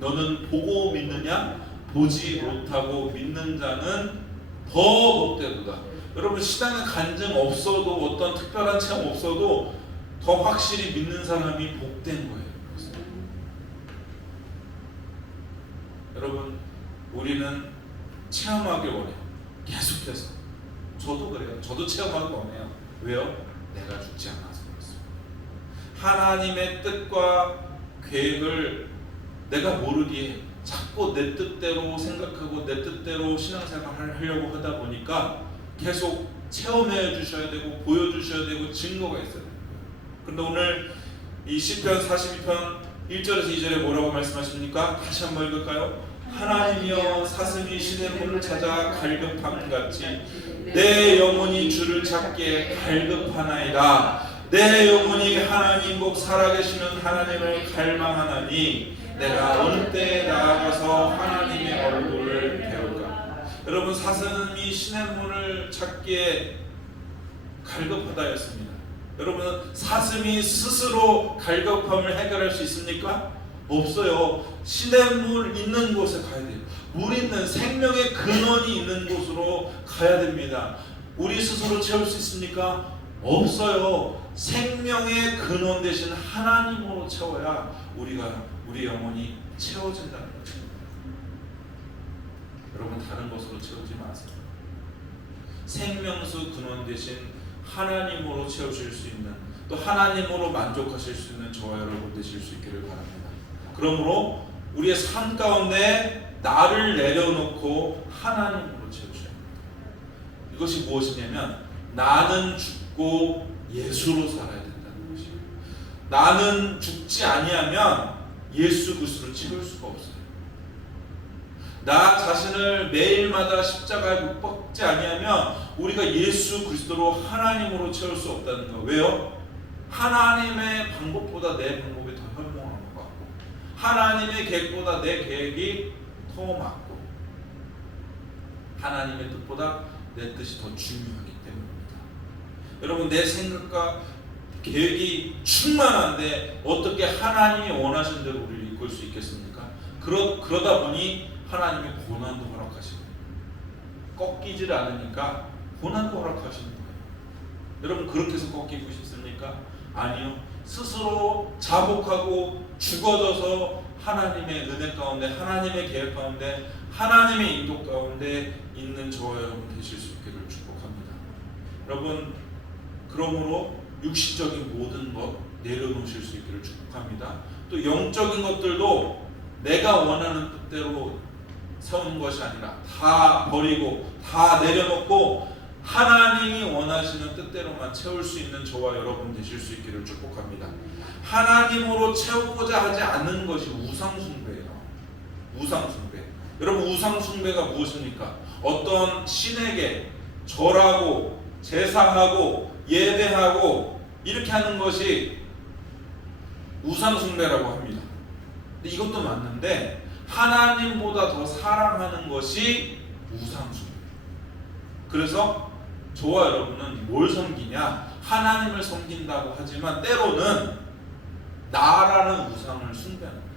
너는 보고 믿느냐? 보지 못하고 믿는 자는 더 복되도다. 여러분, 신앙의 간증 없어도 어떤 특별한 체험 없어도 더 확실히 믿는 사람이 복된 거예요. 여러분, 우리는 체험하길 원해요. 계속해서. 저도 그래요. 저도 체험하길 원해요. 왜요? 내가 죽지 않아서 그렇습니다. 하나님의 뜻과 계획을 내가 모르기에 자꾸 내 뜻대로 생각하고 내 뜻대로 신앙생활을 하려고 하다 보니까 계속 체험해 주셔야 되고 보여주셔야 되고 증거가 있어야 돼요. 그런데 오늘 이 시편 42편 1절에서 2절에 뭐라고 말씀하십니까? 다시 한번 읽을까요? 하나님이여 사슴이 신의 문을 찾아 갈급함같이 내 영혼이 주를 찾기에 갈급하나이다. 내 영혼이 하나님 곧 살아계시는 하나님을 갈망하나니 내가 어느 때에 나아가서 하나님의 얼굴을 배울까. 여러분, 사슴이 신의 문을 찾기에 갈급하다 했습니다. 여러분, 사슴이 스스로 갈급함을 해결할 수 있습니까? 없어요. 신의 물 있는 곳에 가야 돼요. 물 있는 생명의 근원이 있는 곳으로 가야 됩니다. 우리 스스로 채울 수 있습니까? 없어요. 생명의 근원 되신 하나님으로 채워야 우리 영혼이 채워진다는 거죠. 여러분, 다른 것으로 채우지 마세요. 생명수 근원 되신 하나님으로 채우실 수 있는, 또 하나님으로 만족하실 수 있는 저와 여러분 되실 수 있기를 바랍니다. 그러므로 우리의 삶 가운데 나를 내려놓고 하나님으로 채우셔야 합니다. 이것이 무엇이냐면 나는 죽고 예수로 살아야 된다는 것이에요. 나는 죽지 아니하면 예수 그리스도를 찍을 수가 없어요. 나 자신을 매일마다 십자가에 못 박지 아니하면 우리가 예수 그리스도로 하나님으로 채울 수 없다는 거. 왜요? 하나님의 방법보다 내 방법이 더 현명한 것 같고 하나님의 계획보다 내 계획이 더 맞고 하나님의 뜻보다 내 뜻이 더 중요하기 때문입니다. 여러분, 내 생각과 계획이 충만한데 어떻게 하나님이 원하신 대로 우리를 이끌 수 있겠습니까? 그러다 보니 하나님이 고난도 허락하시고 꺾이질 않으니까 고난도 허락하시는 거예요. 여러분, 그렇게 해서 꺾이고 싶습니까? 아니요. 스스로 자복하고 죽어져서 하나님의 은혜 가운데 하나님의 계획 가운데 하나님의 인도 가운데 있는 저와 여러분 되실 수 있기를 축복합니다. 여러분, 그러므로 육신적인 모든 것 내려놓으실 수 있기를 축복합니다. 또 영적인 것들도 내가 원하는 뜻대로 세우는 것이 아니라 다 버리고 다 내려놓고 하나님이 원하시는 뜻대로만 채울 수 있는 저와 여러분 되실 수 있기를 축복합니다. 하나님으로 채우고자 하지 않는 것이 우상숭배예요. 우상숭배. 여러분, 우상숭배가 무엇입니까? 어떤 신에게 절하고 제사하고 예배하고 이렇게 하는 것이 우상숭배라고 합니다. 근데 이것도 맞는데 하나님보다 더 사랑하는 것이 우상숭배. 그래서 저와 여러분은 뭘 섬기냐? 하나님을 섬긴다고 하지만 때로는 나라는 우상을 숭배하는 거예요.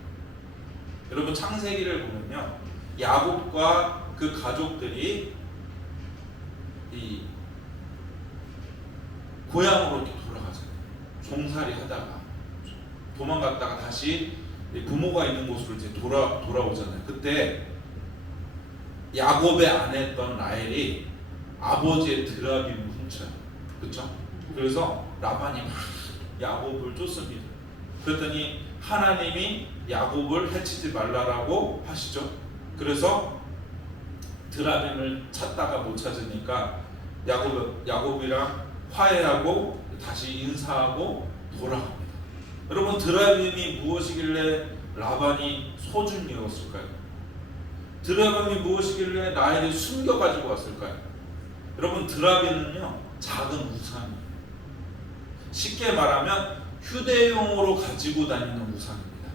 여러분, 창세기를 보면요, 야곱과 그 가족들이 이 고향으로 이렇게 돌아가잖아요. 종살이 하다가 도망갔다가 다시 부모가 있는 곳으로 이제 돌아오잖아요. 그때 야곱의 아내였던 라헬이 아버지의 드라빔을 훔쳐요. 그렇죠? 그래서 라반이 막 야곱을 쫓습니다. 그랬더니 하나님이 야곱을 해치지 말라라고 하시죠. 그래서 드라빔을 찾다가 못 찾으니까 야곱이랑 화해하고 다시 인사하고 돌아갑니다. 여러분, 드라빔이 무엇이길래 라반이 소중이었을까요? 드라빔이 무엇이길래 라헬이 숨겨가지고 왔을까요? 여러분, 드라빔은요 작은 우상이에요. 쉽게 말하면 휴대용으로 가지고 다니는 우상입니다.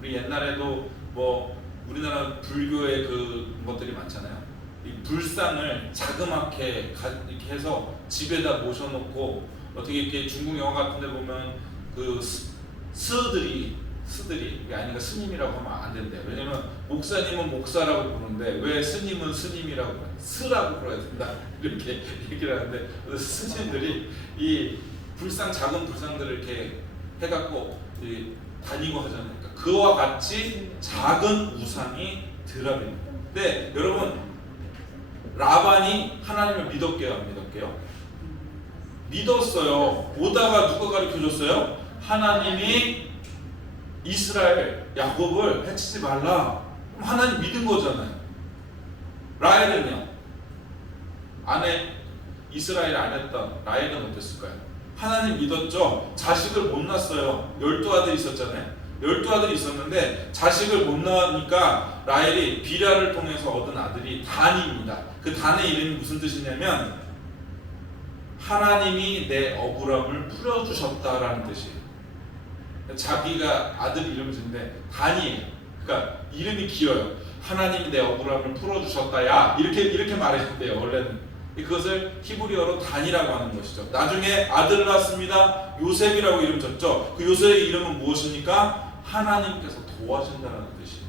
우리 옛날에도 뭐 우리나라 불교의 그 것들이 많잖아요. 이 불상을 자그맣게 이렇게 해서 집에다 모셔놓고 어떻게 이렇게 중국 영화 같은데 보면 그 스들이 아니가 스님이라고 하면 안 된대요. 왜냐면 목사님은 목사라고 부르는데 왜 스님은 스님이라고 해요? 스라고 불러야 된다 이렇게 얘기를 하는데 스님들이 이 불상 작은 불상들을 이렇게 해갖고 다니고 하잖아요. 그러니까 그와 같이 작은 우상이 드랍입니다. 근데 여러분 라반이 하나님을 믿었게요, 안 믿었게요? 믿었어요. 오다가 누가 가르쳐줬어요? 하나님이 이스라엘, 야곱을 해치지 말라. 그럼 하나님 믿은 거잖아요. 라헬은요? 아내 이스라엘 아내였던 라헬은 어땠을까요? 하나님 믿었죠. 자식을 못 낳았어요. 12아들이 있었잖아요. 12아들이 있었는데 자식을 못 낳으니까 라헬이 비라를 통해서 얻은 아들이 단입니다. 그 단의 이름이 무슨 뜻이냐면 하나님이 내 억울함을 풀어주셨다라는 뜻이에요. 자기가 아들 이름을 짓는데 단이에요. 그러니까 이름이 길어요. 하나님이 내 억울함을 풀어주셨다야 이렇게 말해야 돼요. 원래는 그것을 히브리어로 단이라고 하는 것이죠. 나중에 아들을 낳았습니다. 요셉이라고 이름 졌죠. 그 요셉의 이름은 무엇입니까? 하나님께서 도와준다는 뜻이에요.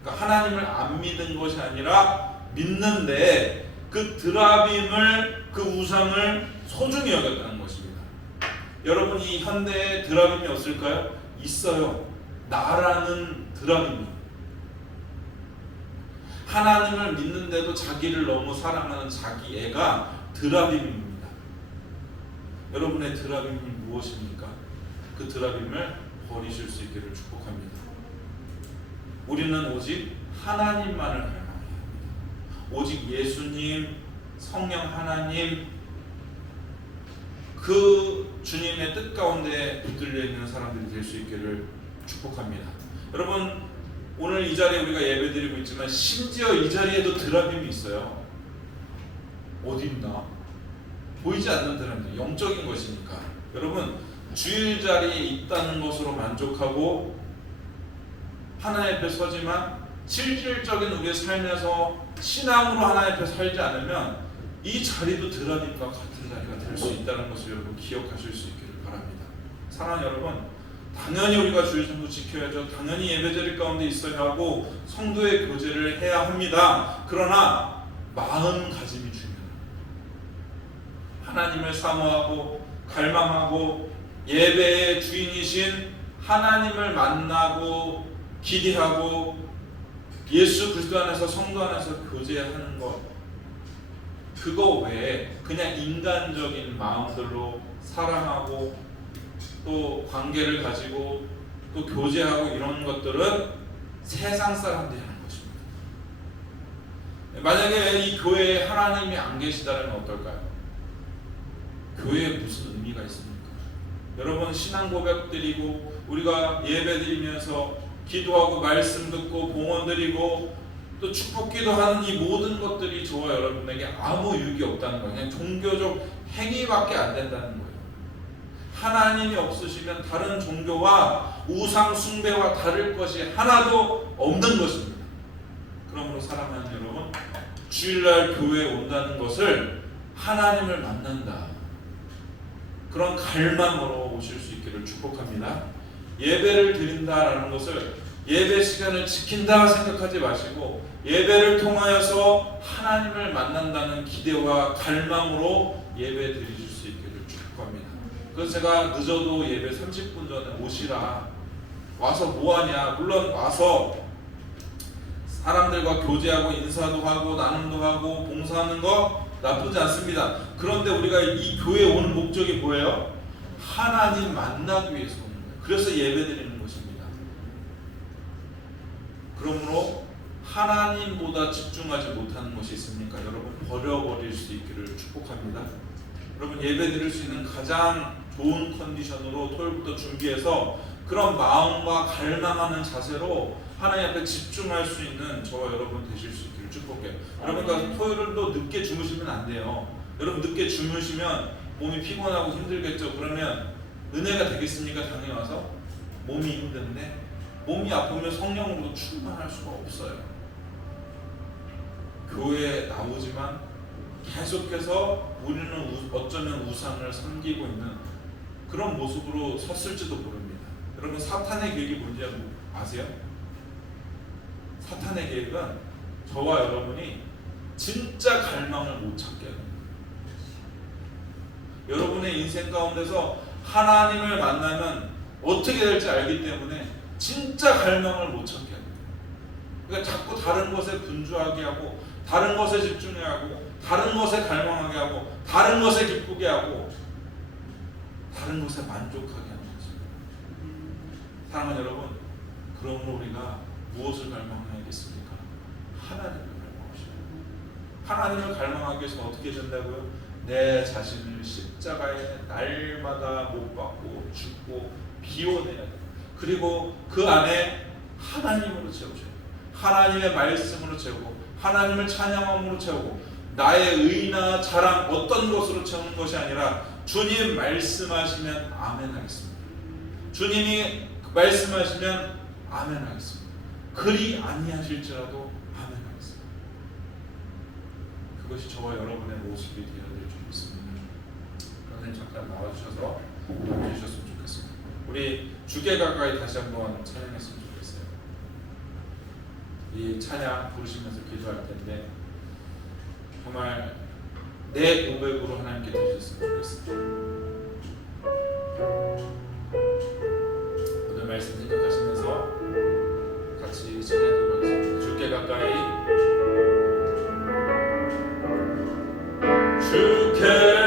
그러니까 하나님을 안 믿은 것이 아니라 믿는데 그 드라빔을, 그 우상을 소중히 여겼다는 것입니다. 여러분 이 현대에 드라빔이 없을까요? 있어요. 나라는 드라빔이. 하나님을 믿는데도 자기를 너무 사랑하는 자기 애가 드라빔입니다. 여러분의 드라빔이 무엇입니까? 그 드라빔을 버리실 수 있기를 축복합니다. 우리는 오직 하나님만을 닮아야 합니다. 오직 예수님, 성령 하나님, 그 주님의 뜻 가운데 붙들려 있는 사람들이 될 수 있기를 축복합니다. 여러분 오늘 이 자리에 우리가 예배드리고 있지만 심지어 이 자리에도 드라빔이 있어요. 어디 있나? 보이지 않는 드라빔, 영적인 것이니까. 여러분 주일 자리에 있다는 것으로 만족하고 하나님 앞에 서지만 실질적인 우리의 삶에서 신앙으로 하나님 앞에 살지 않으면 이 자리도 드라빔과 같은 자리가 될 수 있다는 것을 여러분 기억하실 수 있기를 바랍니다. 사랑하는 여러분, 당연히 우리가 주일 성도 지켜야죠. 당연히 예배드릴 가운데 있어야 하고 성도의 교제를 해야 합니다. 그러나 마음가짐이 중요합니다. 하나님을 사모하고 갈망하고 예배의 주인이신 하나님을 만나고 기대하고 예수 그리스도 안에서 성도 안에서 교제하는 것, 그거 외에 그냥 인간적인 마음들로 사랑하고 또 관계를 가지고 또 교제하고 이런 것들은 세상 사람들이 하는 것입니다. 만약에 이 교회에 하나님이 안 계시다면 어떨까요? 교회에 무슨 의미가 있습니까? 여러분 신앙 고백 드리고 우리가 예배 드리면서 기도하고 말씀 듣고 봉헌 드리고 또 축복 기도하는 이 모든 것들이 저와 여러분에게 아무 유익이 없다는 거예요. 그냥 종교적 행위밖에 안 된다는 거예요. 하나님이 없으시면 다른 종교와 우상 숭배와 다를 것이 하나도 없는 것입니다. 그러므로 사랑하는 여러분, 주일날 교회에 온다는 것을 하나님을 만난다, 그런 갈망으로 오실 수 있기를 축복합니다. 예배를 드린다라는 것을 예배 시간을 지킨다 생각하지 마시고 예배를 통하여서 하나님을 만난다는 기대와 갈망으로 예배 드리실 수 있기를 축복합니다. 그래서 제가 늦어도 예배 30분 전에 오시라, 와서 뭐하냐, 물론 와서 사람들과 교제하고 인사도 하고 나눔도 하고 봉사하는 거 나쁘지 않습니다. 그런데 우리가 이 교회에 오는 목적이 뭐예요? 하나님 만나기 위해서 오는 거예요. 그래서 예배드리는 것입니다. 그러므로 하나님보다 집중하지 못하는 것이 있습니까? 여러분 버려버릴 수 있기를 축복합니다. 여러분 예배드릴 수 있는 가장 좋은 컨디션으로 토요일부터 준비해서 그런 마음과 갈망하는 자세로 하나님 앞에 집중할 수 있는 저와 여러분 되실 수 있기를 축복해요. 여러분과 토요일도 늦게 주무시면 안 돼요. 여러분 늦게 주무시면 몸이 피곤하고 힘들겠죠. 그러면 은혜가 되겠습니까? 당연히 와서 몸이 힘든데 몸이 아프면 성령으로도 충만할 수가 없어요. 교회에 나오지만 계속해서 우리는 어쩌면 우상을 섬기고 있는 그런 모습으로 섰을지도 모릅니다. 여러분 사탄의 계획이 뭔지 아세요? 사탄의 계획은 저와 여러분이 진짜 갈망을 못 찾게 합니다. 여러분의 인생 가운데서 하나님을 만나면 어떻게 될지 알기 때문에 진짜 갈망을 못 찾게 합니다. 그러니까 자꾸 다른 것에 분주하게 하고 다른 것에 집중해 하고 다른 것에 갈망하게 하고 다른 것에 기쁘게 하고 다른 것에 만족하게 하는 거죠. 사랑하는 여러분, 그러므로 우리가 무엇을 갈망해야겠습니까? 하나님을 갈망하시고 하나님을 갈망하기 위해서 어떻게 된다고요? 내 자신을 십자가에 날마다 못 박고 죽고 비워내야 돼요. 그리고 그 안에 하나님으로 채우셔야 돼요. 하나님의 말씀으로 채우고 하나님을 찬양함으로 채우고 나의 의나 자랑 어떤 것으로 채우는 것이 아니라 주님 말씀하시면 아멘 하겠습니다. 주님이 말씀하시면 아멘 하겠습니다. 그리 아니하실지라도 아멘 하겠습니다. 그것이 저와 여러분의 모습이 되어야 될 줄 믿습니다. 그런데 잠깐 나와주셔서 기도해 주셨으면 좋겠습니다. 우리 주께 가까이 다시 한번 찬양했으면 좋겠어요. 이 찬양 부르시면서 기도할 텐데 정말 내 고백으로 하나님께 드리셨으면 좋겠습니다. 오늘 말씀 생각하시면서 같이 찬양하도록 하겠습니다. 주께 가까이 주께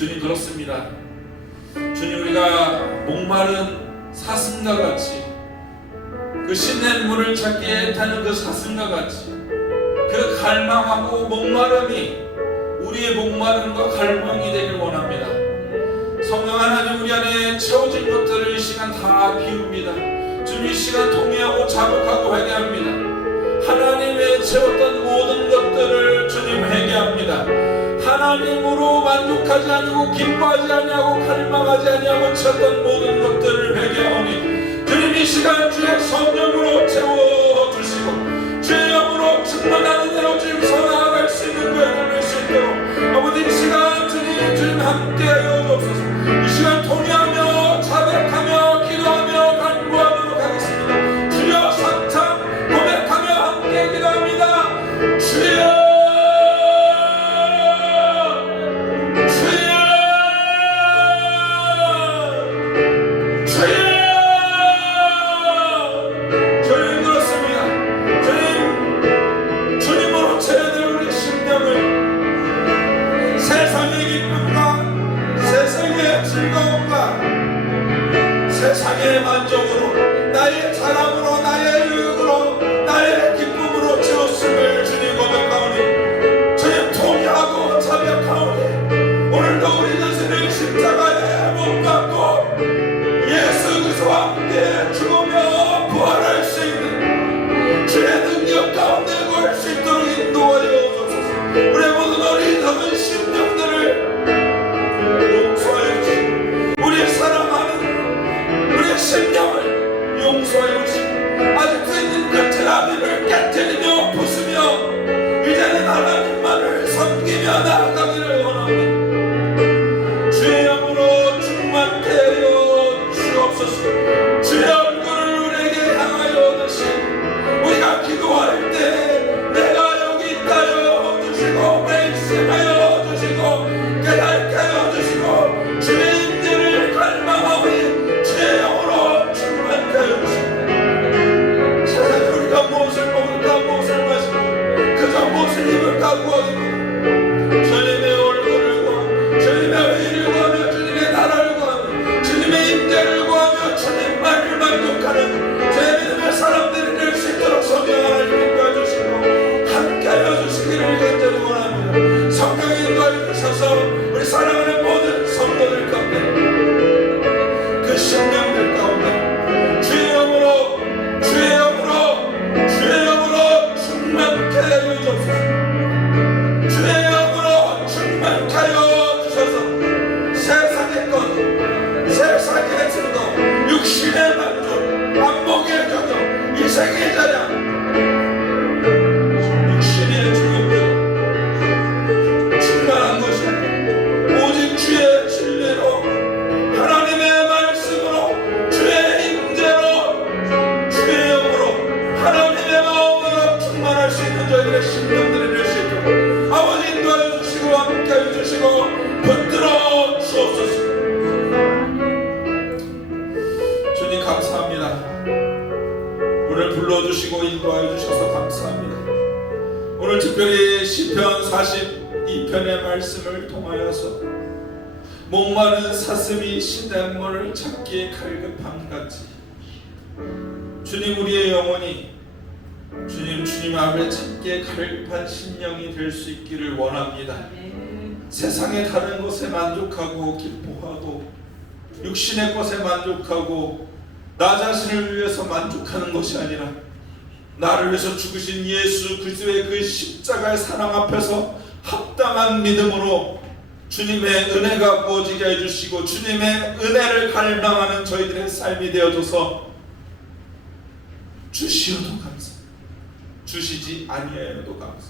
주님 그렇습니다. 주님 우리가 목마른 사슴과 같이 그 신의 물을 찾기에 애타는 그 사슴과 같이 그 갈망하고 목마름이 우리의 목마름과 갈망이 되길 원합니다. 성령 하나님 우리 안에 채워진 것들을 이 시간 다 비웁니다. 주님 이 시간 통회하고 자복하고 회개합니다. 하나님의 채웠던 모든 것들을 주님 회개합니다. 하나님으로 만족하지 아니고 기뻐하지 아니하고 갈망하지 아니하고 채웠던 모든 것들을 회개하오니 주님 이 시간 주의 성령으로 채워주시고 주의 영으로 충만하는 대로 주님서 나아갈 수 있는 교회를 낼 수 있도록 아버지 이 시간 주님 함께하여 주옵소서. 이 시간 통회하며 자백하며 기도하며 간구하도록 하겠습니다. 주여 삼창 고백하며 함께 기도합니다. 주여 세상의 만족으로 나의 자랑으로 나의 유익으로 나의 기쁨으로 채웠음을 주님 고백하오니 주님 통회하고 예수 그리스도와 함께 죽으며 부활할 수 있는 주의 능력 가운데 거할 수 있도록 인도하여 주옵소서. 우리 모든 어리석은 심령들을 용서하여 주시고 우리의 사랑하는 우리의 심령을 용서하여 주시고 아직도 있는 그 드라미를 깨뜨리며 부수며 이제는 하나님만을 섬기며 나아가기를 원합니다. 주의 영으로 충만케 하여 주옵소서. 주의 얼굴을 우리에게 향하여 드시고 우리가 기도할 때 내가 여기 있다여 주시고 말씀하여 주시고 깨닫게 하여 주시고 주의 인내를 갈망하오니 주의 영으로 충만케 하여 주시고 세상에 우리가 무엇을 먹을까 무엇을 마실까 그저 무엇을 입을까 구하기보다 주님의 얼굴을 구하며 주님의 의를 구하며 주님의 나라를 구하며 주님의 임재를 구하며 주님만을 만족하는 제 믿음의 사람들이 될 수 있도록 성령 하나님 인도해 주시고 함께 하여 주시기를 간절히 원합니다. 성령 인도해 주셔서 우리 사랑하는 모든 성도들 가운데 그 심령들 가운데 주의 영으로 주의 영으로 주의 영으로 충만케 하여 주옵소서. 주의 영으로 충만케 하여 주셔서 세상의 것 세상의 즐거움 육신의 만족 안목의 저녁 이생의 자랑 육신의 즐거움 충만한 것이 오직 주의 진리로 하나님의 말씀으로 주의 임재로 주의 영으로 하나님의 마음으로 충만할 수 있는 저희들의 심령들이 될 수 있도록 아버지 인도하여 주시고 함께하여 주시고 붙들어 주옵소서. 주님 감사합니다. 오늘 불러주시고 인도하여 주셔서 감사합니다. 오늘 특별히 시편 42편의 말씀을 통하여서 목마른 사슴이 시냇물을 찾기에 갈급함같이 주님 우리의 영혼이 주님 앞에 찾기에 갈급한 심령이 될 수 있기를 원합니다. 세상의 다른 것에 만족하고 기뻐하고 육신의 것에 만족하고 나 자신을 위해서 만족하는 것이 아니라 나를 위해서 죽으신 예수 그리스도의 그 십자가의 사랑 앞에서 합당한 믿음으로 주님의 은혜가 부어지게 해주시고 주님의 은혜를 갈망하는 저희들의 삶이 되어줘서 주시어도 감사 주시지 아니하여도 감사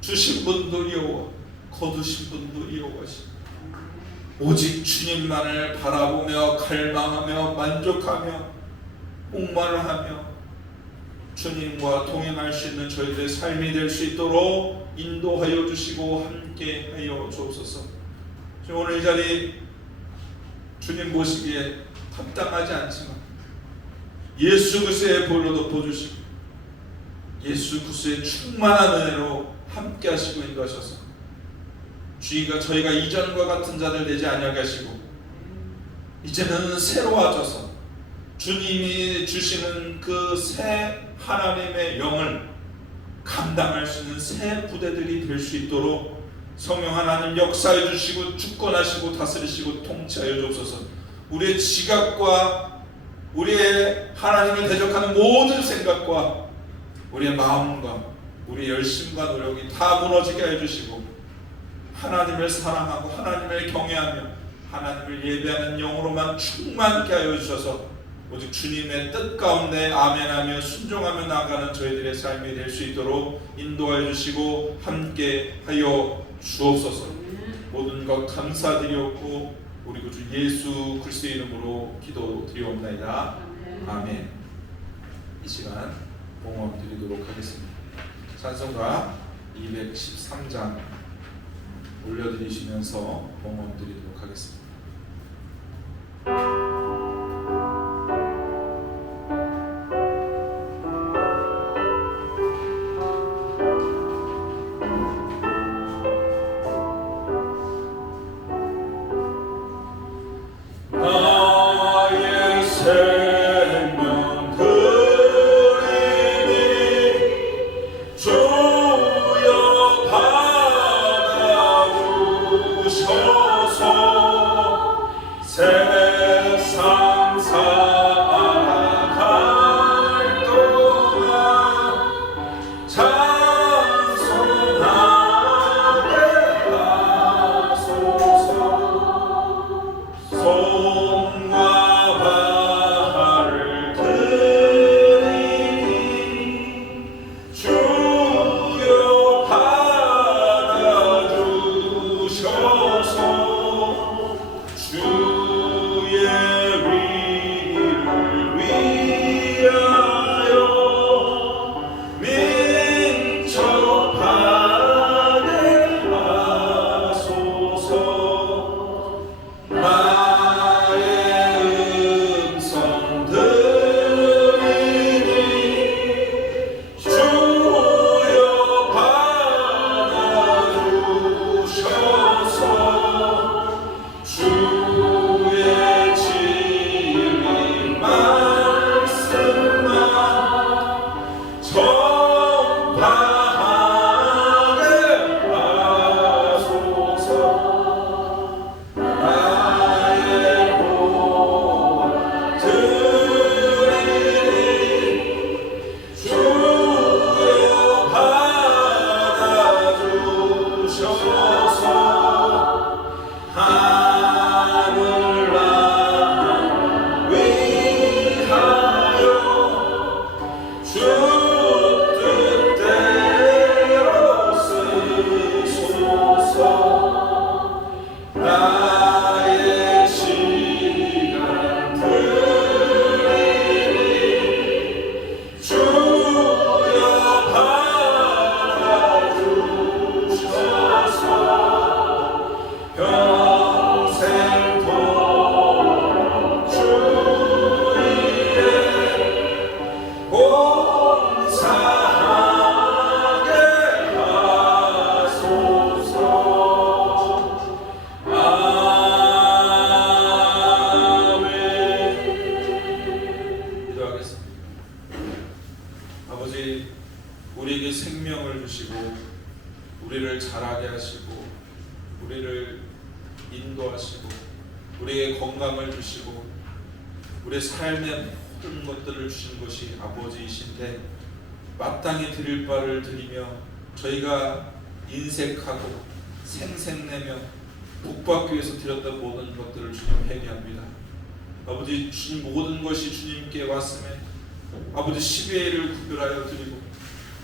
주신 분도 여호와 거두신 분도 여호와시고 오직 주님만을 바라보며 갈망하며 만족하며 목마르하며 주님과 동행할 수 있는 저희들의 삶이 될 수 있도록 인도하여 주시고 함께 하여 주옵소서. 오늘 이 자리 주님 모시기에 합당하지 않지만 예수 그리스도의 볼로 덮어주시고 예수 그리스도의 충만한 은혜로 함께 하시고 인도하셔서 저희가 이전과 같은 자들 되지 아니하게 하시고 이제는 새로워져서 주님이 주시는 그 새 하나님의 영을 감당할 수 있는 새 부대들이 될 수 있도록 성령 하나님 역사해 주시고 주권하시고 다스리시고 통치하여 주옵소서. 우리의 지각과 우리의 하나님을 대적하는 모든 생각과 우리의 마음과 우리의 열심과 노력이 다 무너지게 해주시고 하나님을 사랑하고 하나님을 경외하며 하나님을 예배하는 영으로만 충만케 하여 주셔서 오직 주님의 뜻 가운데 아멘하며 순종하며 나아가는 저희들의 삶이 될 수 있도록 인도하여 주시고 함께 하여 주옵소서. 모든 것 감사드리옵고 우리 구주 예수 그리스도의 이름으로 기도드리옵나이다. 아멘. 이 시간 봉헌 드리도록 하겠습니다. 찬송가 213장 올려드리시면서 봉헌 드리도록 하겠습니다. 주여 받아주셔서 우리의 삶의 모든 것들을 주신 것이 아버지이신데 마땅히 드릴 바를 드리며 저희가 인색하고 생색내며 복받기 위해서 드렸던 모든 것들을 주님 회개합니다. 아버지, 주님 모든 것이 주님께 왔음에 아버지 10의 1을 구별하여 드리고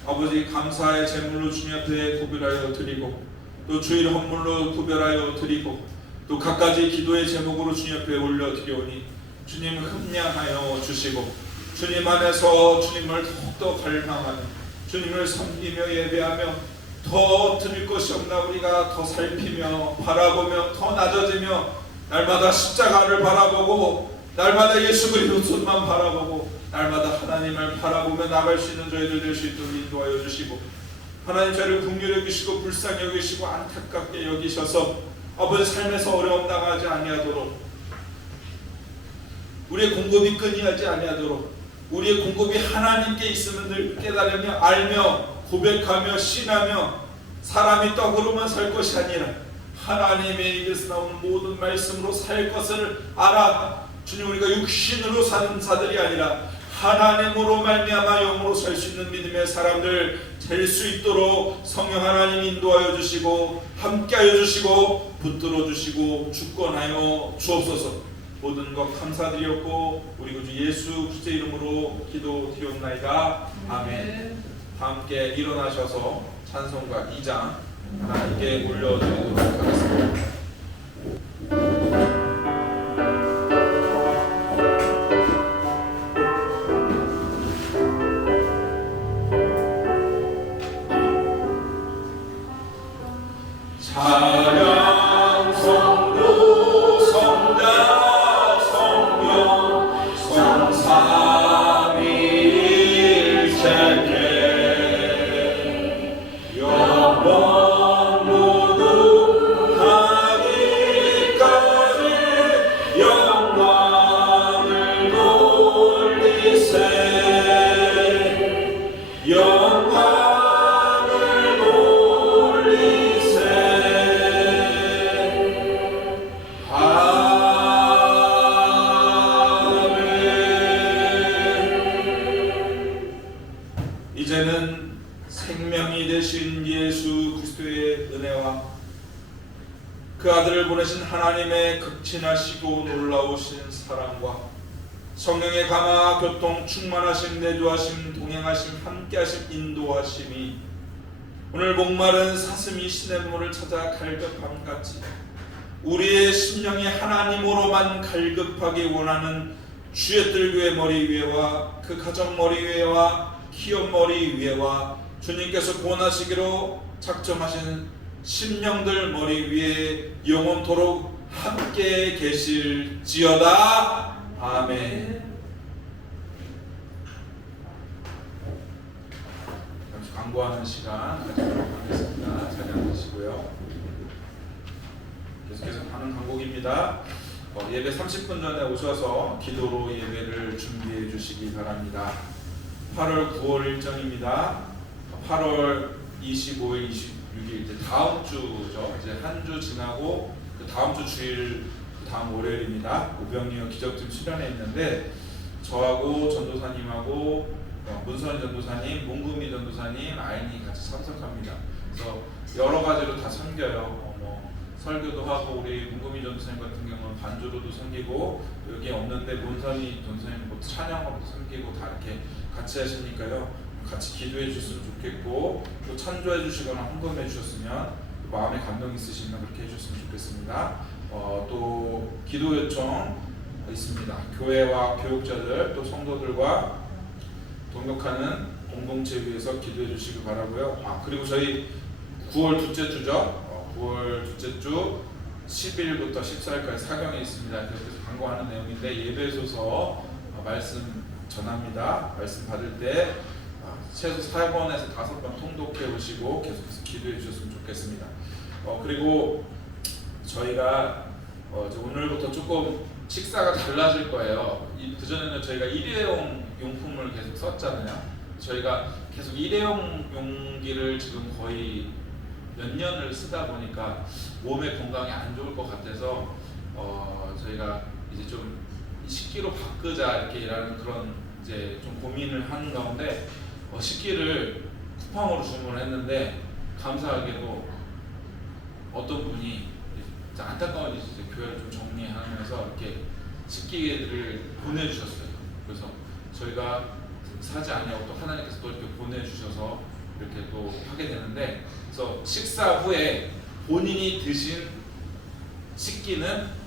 아버지 감사의 제물로 주님 앞에 구별하여 드리고 또 주일 헌물로 구별하여 드리고 또 갖가지 기도의 제목으로 주님 앞에 올려드리오니 주님 흠량하여 주시고 주님 안에서 주님을 더욱더 갈망하며 주님을 섬기며 예배하며 더 드릴 것이 없나 우리가 더 살피며 바라보며 더 낮아지며 날마다 십자가를 바라보고 날마다 예수 그리스도만 바라보고 날마다 하나님을 바라보며 나갈 수 있는 저희들 될 수 있도록 인도하여 주시고 하나님 저희를 긍휼히 여기시고 불쌍히 여기시고 안타깝게 여기셔서 아버지 삶에서 어려움 당하지 아니하도록 우리의 공급이 끊이지 아니하도록 우리의 공급이 하나님께 있음을 늘 깨달으며 알며 고백하며 신하며 사람이 떡으로만 살 것이 아니라 하나님의 입에서 나오는 모든 말씀으로 살 것을 알아. 주님, 우리가 육신으로 사는 자들이 아니라 하나님으로 말미암아 영으로 살 수 있는 믿음의 사람들 될 수 있도록 성령 하나님 인도하여 주시고 함께하여 주시고 붙들어 주시고 주권하여 주옵소서. 모든 것 감사드렸고 우리 구주 예수 그리스도의 이름으로 기도드리옵나이다. 아멘. 다 함께 일어나셔서 찬송가 2장 하나님께 올려드리도록 하겠습니다. 이제는 생명이 되신 예수 그리스도의 은혜와 그 아들을 보내신 하나님의 극진하시고 놀라우신 사랑과 성령의 감화 교통 충만하심 내주하심 동행하심 함께하심 인도하심이 오늘 목마른 사슴이 시냇물을 찾아 갈급함같이 우리의 심령이 하나님으로만 갈급하기 원하는 주의 뜰교의 머리 위에와 그 가정 머리 위에와 기업 머리 위에와 주님께서 구원하시기로 작정하신 심령들 머리 위에 영원토록 함께 계실지어다. 아멘. 잠시 광고하는 시간 가지도록 하겠습니다. 자리 앉으시고요. 계속해서 하는 광고입니다. 예배 30분 전에 오셔서 기도로 예배를 준비해 주시기 바랍니다. 8월 9월 일정입니다. 8월 25일, 26일 이제 다음 주죠. 이제 한 주 지나고 그 다음 주 주일 다음 월요일입니다. 우병리어 기적팀 수련회 있는데 저하고 전도사님하고 문선희 전도사님, 문금희 전도사님, 아인이 같이 참석합니다. 그래서 여러 가지로 다 섬겨요. 설교도 하고 우리 문금희 전도사님 같은 경우는 반주로도 섬기고 여기 없는데 문선희 전도사님 찬양으로도 섬기고 다 이렇게 같이 하시니까요. 같이 기도해 주셨으면 좋겠고 또 찬조해 주시거나 헌금해 주셨으면 마음에 감동 있으시면 그렇게 해주셨으면 좋겠습니다. 또 기도 요청 있습니다. 교회와 교육자들 또 성도들과 동역하는 공동체 위해서 기도해 주시기 바라고요. 그리고 저희 9월 둘째 주죠. 9월 둘째 주 10일부터 14일까지 사경이 있습니다. 그래서 광고하는 내용인데 예배소서 말씀 전합니다. 말씀 받을 때 최소 4번에서 5번 통독해 오시고 계속해서 기도해 주셨으면 좋겠습니다. 그리고 저희가 오늘부터 조금 식사가 달라질 거예요. 그전에는 저희가 일회용 용품을 계속 썼잖아요. 저희가 계속 일회용 용기를 지금 거의 몇 년을 쓰다 보니까 몸의 건강에 안 좋을 것 같아서 저희가 이제 좀 식기로 바꾸자 이렇게라는 그런 이제 좀 고민을 하는 가운데 식기를 쿠팡으로 주문을 했는데 감사하게도 어떤 분이 이제 안타까운 일이 이제 교회를 좀 정리하면서 이렇게 식기를 보내주셨어요. 그래서 저희가 사지 아니하고 또 하나님께서 또 이렇게 보내주셔서 이렇게 또 하게 되는데, 그래서 식사 후에 본인이 드신 식기는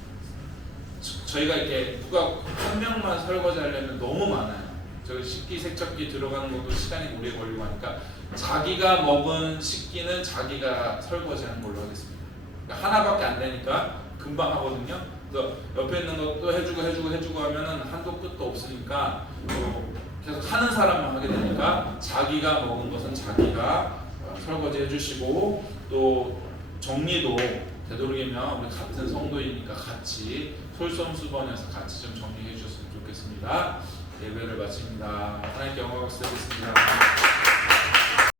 저희가 이렇게 누가 한 명만 설거지 하려면 너무 많아요. 저희 식기 세척기 들어가는 것도 시간이 오래 걸리고 하니까 자기가 먹은 식기는 자기가 설거지하는 걸로 하겠습니다. 그러니까 하나밖에 안 되니까 금방 하거든요. 그래서 옆에 있는 것도 해주고 하면은 한도 끝도 없으니까 또 계속 하는 사람만 하게 되니까 자기가 먹은 것은 자기가 설거지 해주시고, 또 정리도 되도록이면 우리 같은 성도이니까 같이 솔선수범해서 같이 좀 정리해 주셨으면 좋겠습니다. 예배를 마칩니다. 하나님께 영광을 드리겠습니다.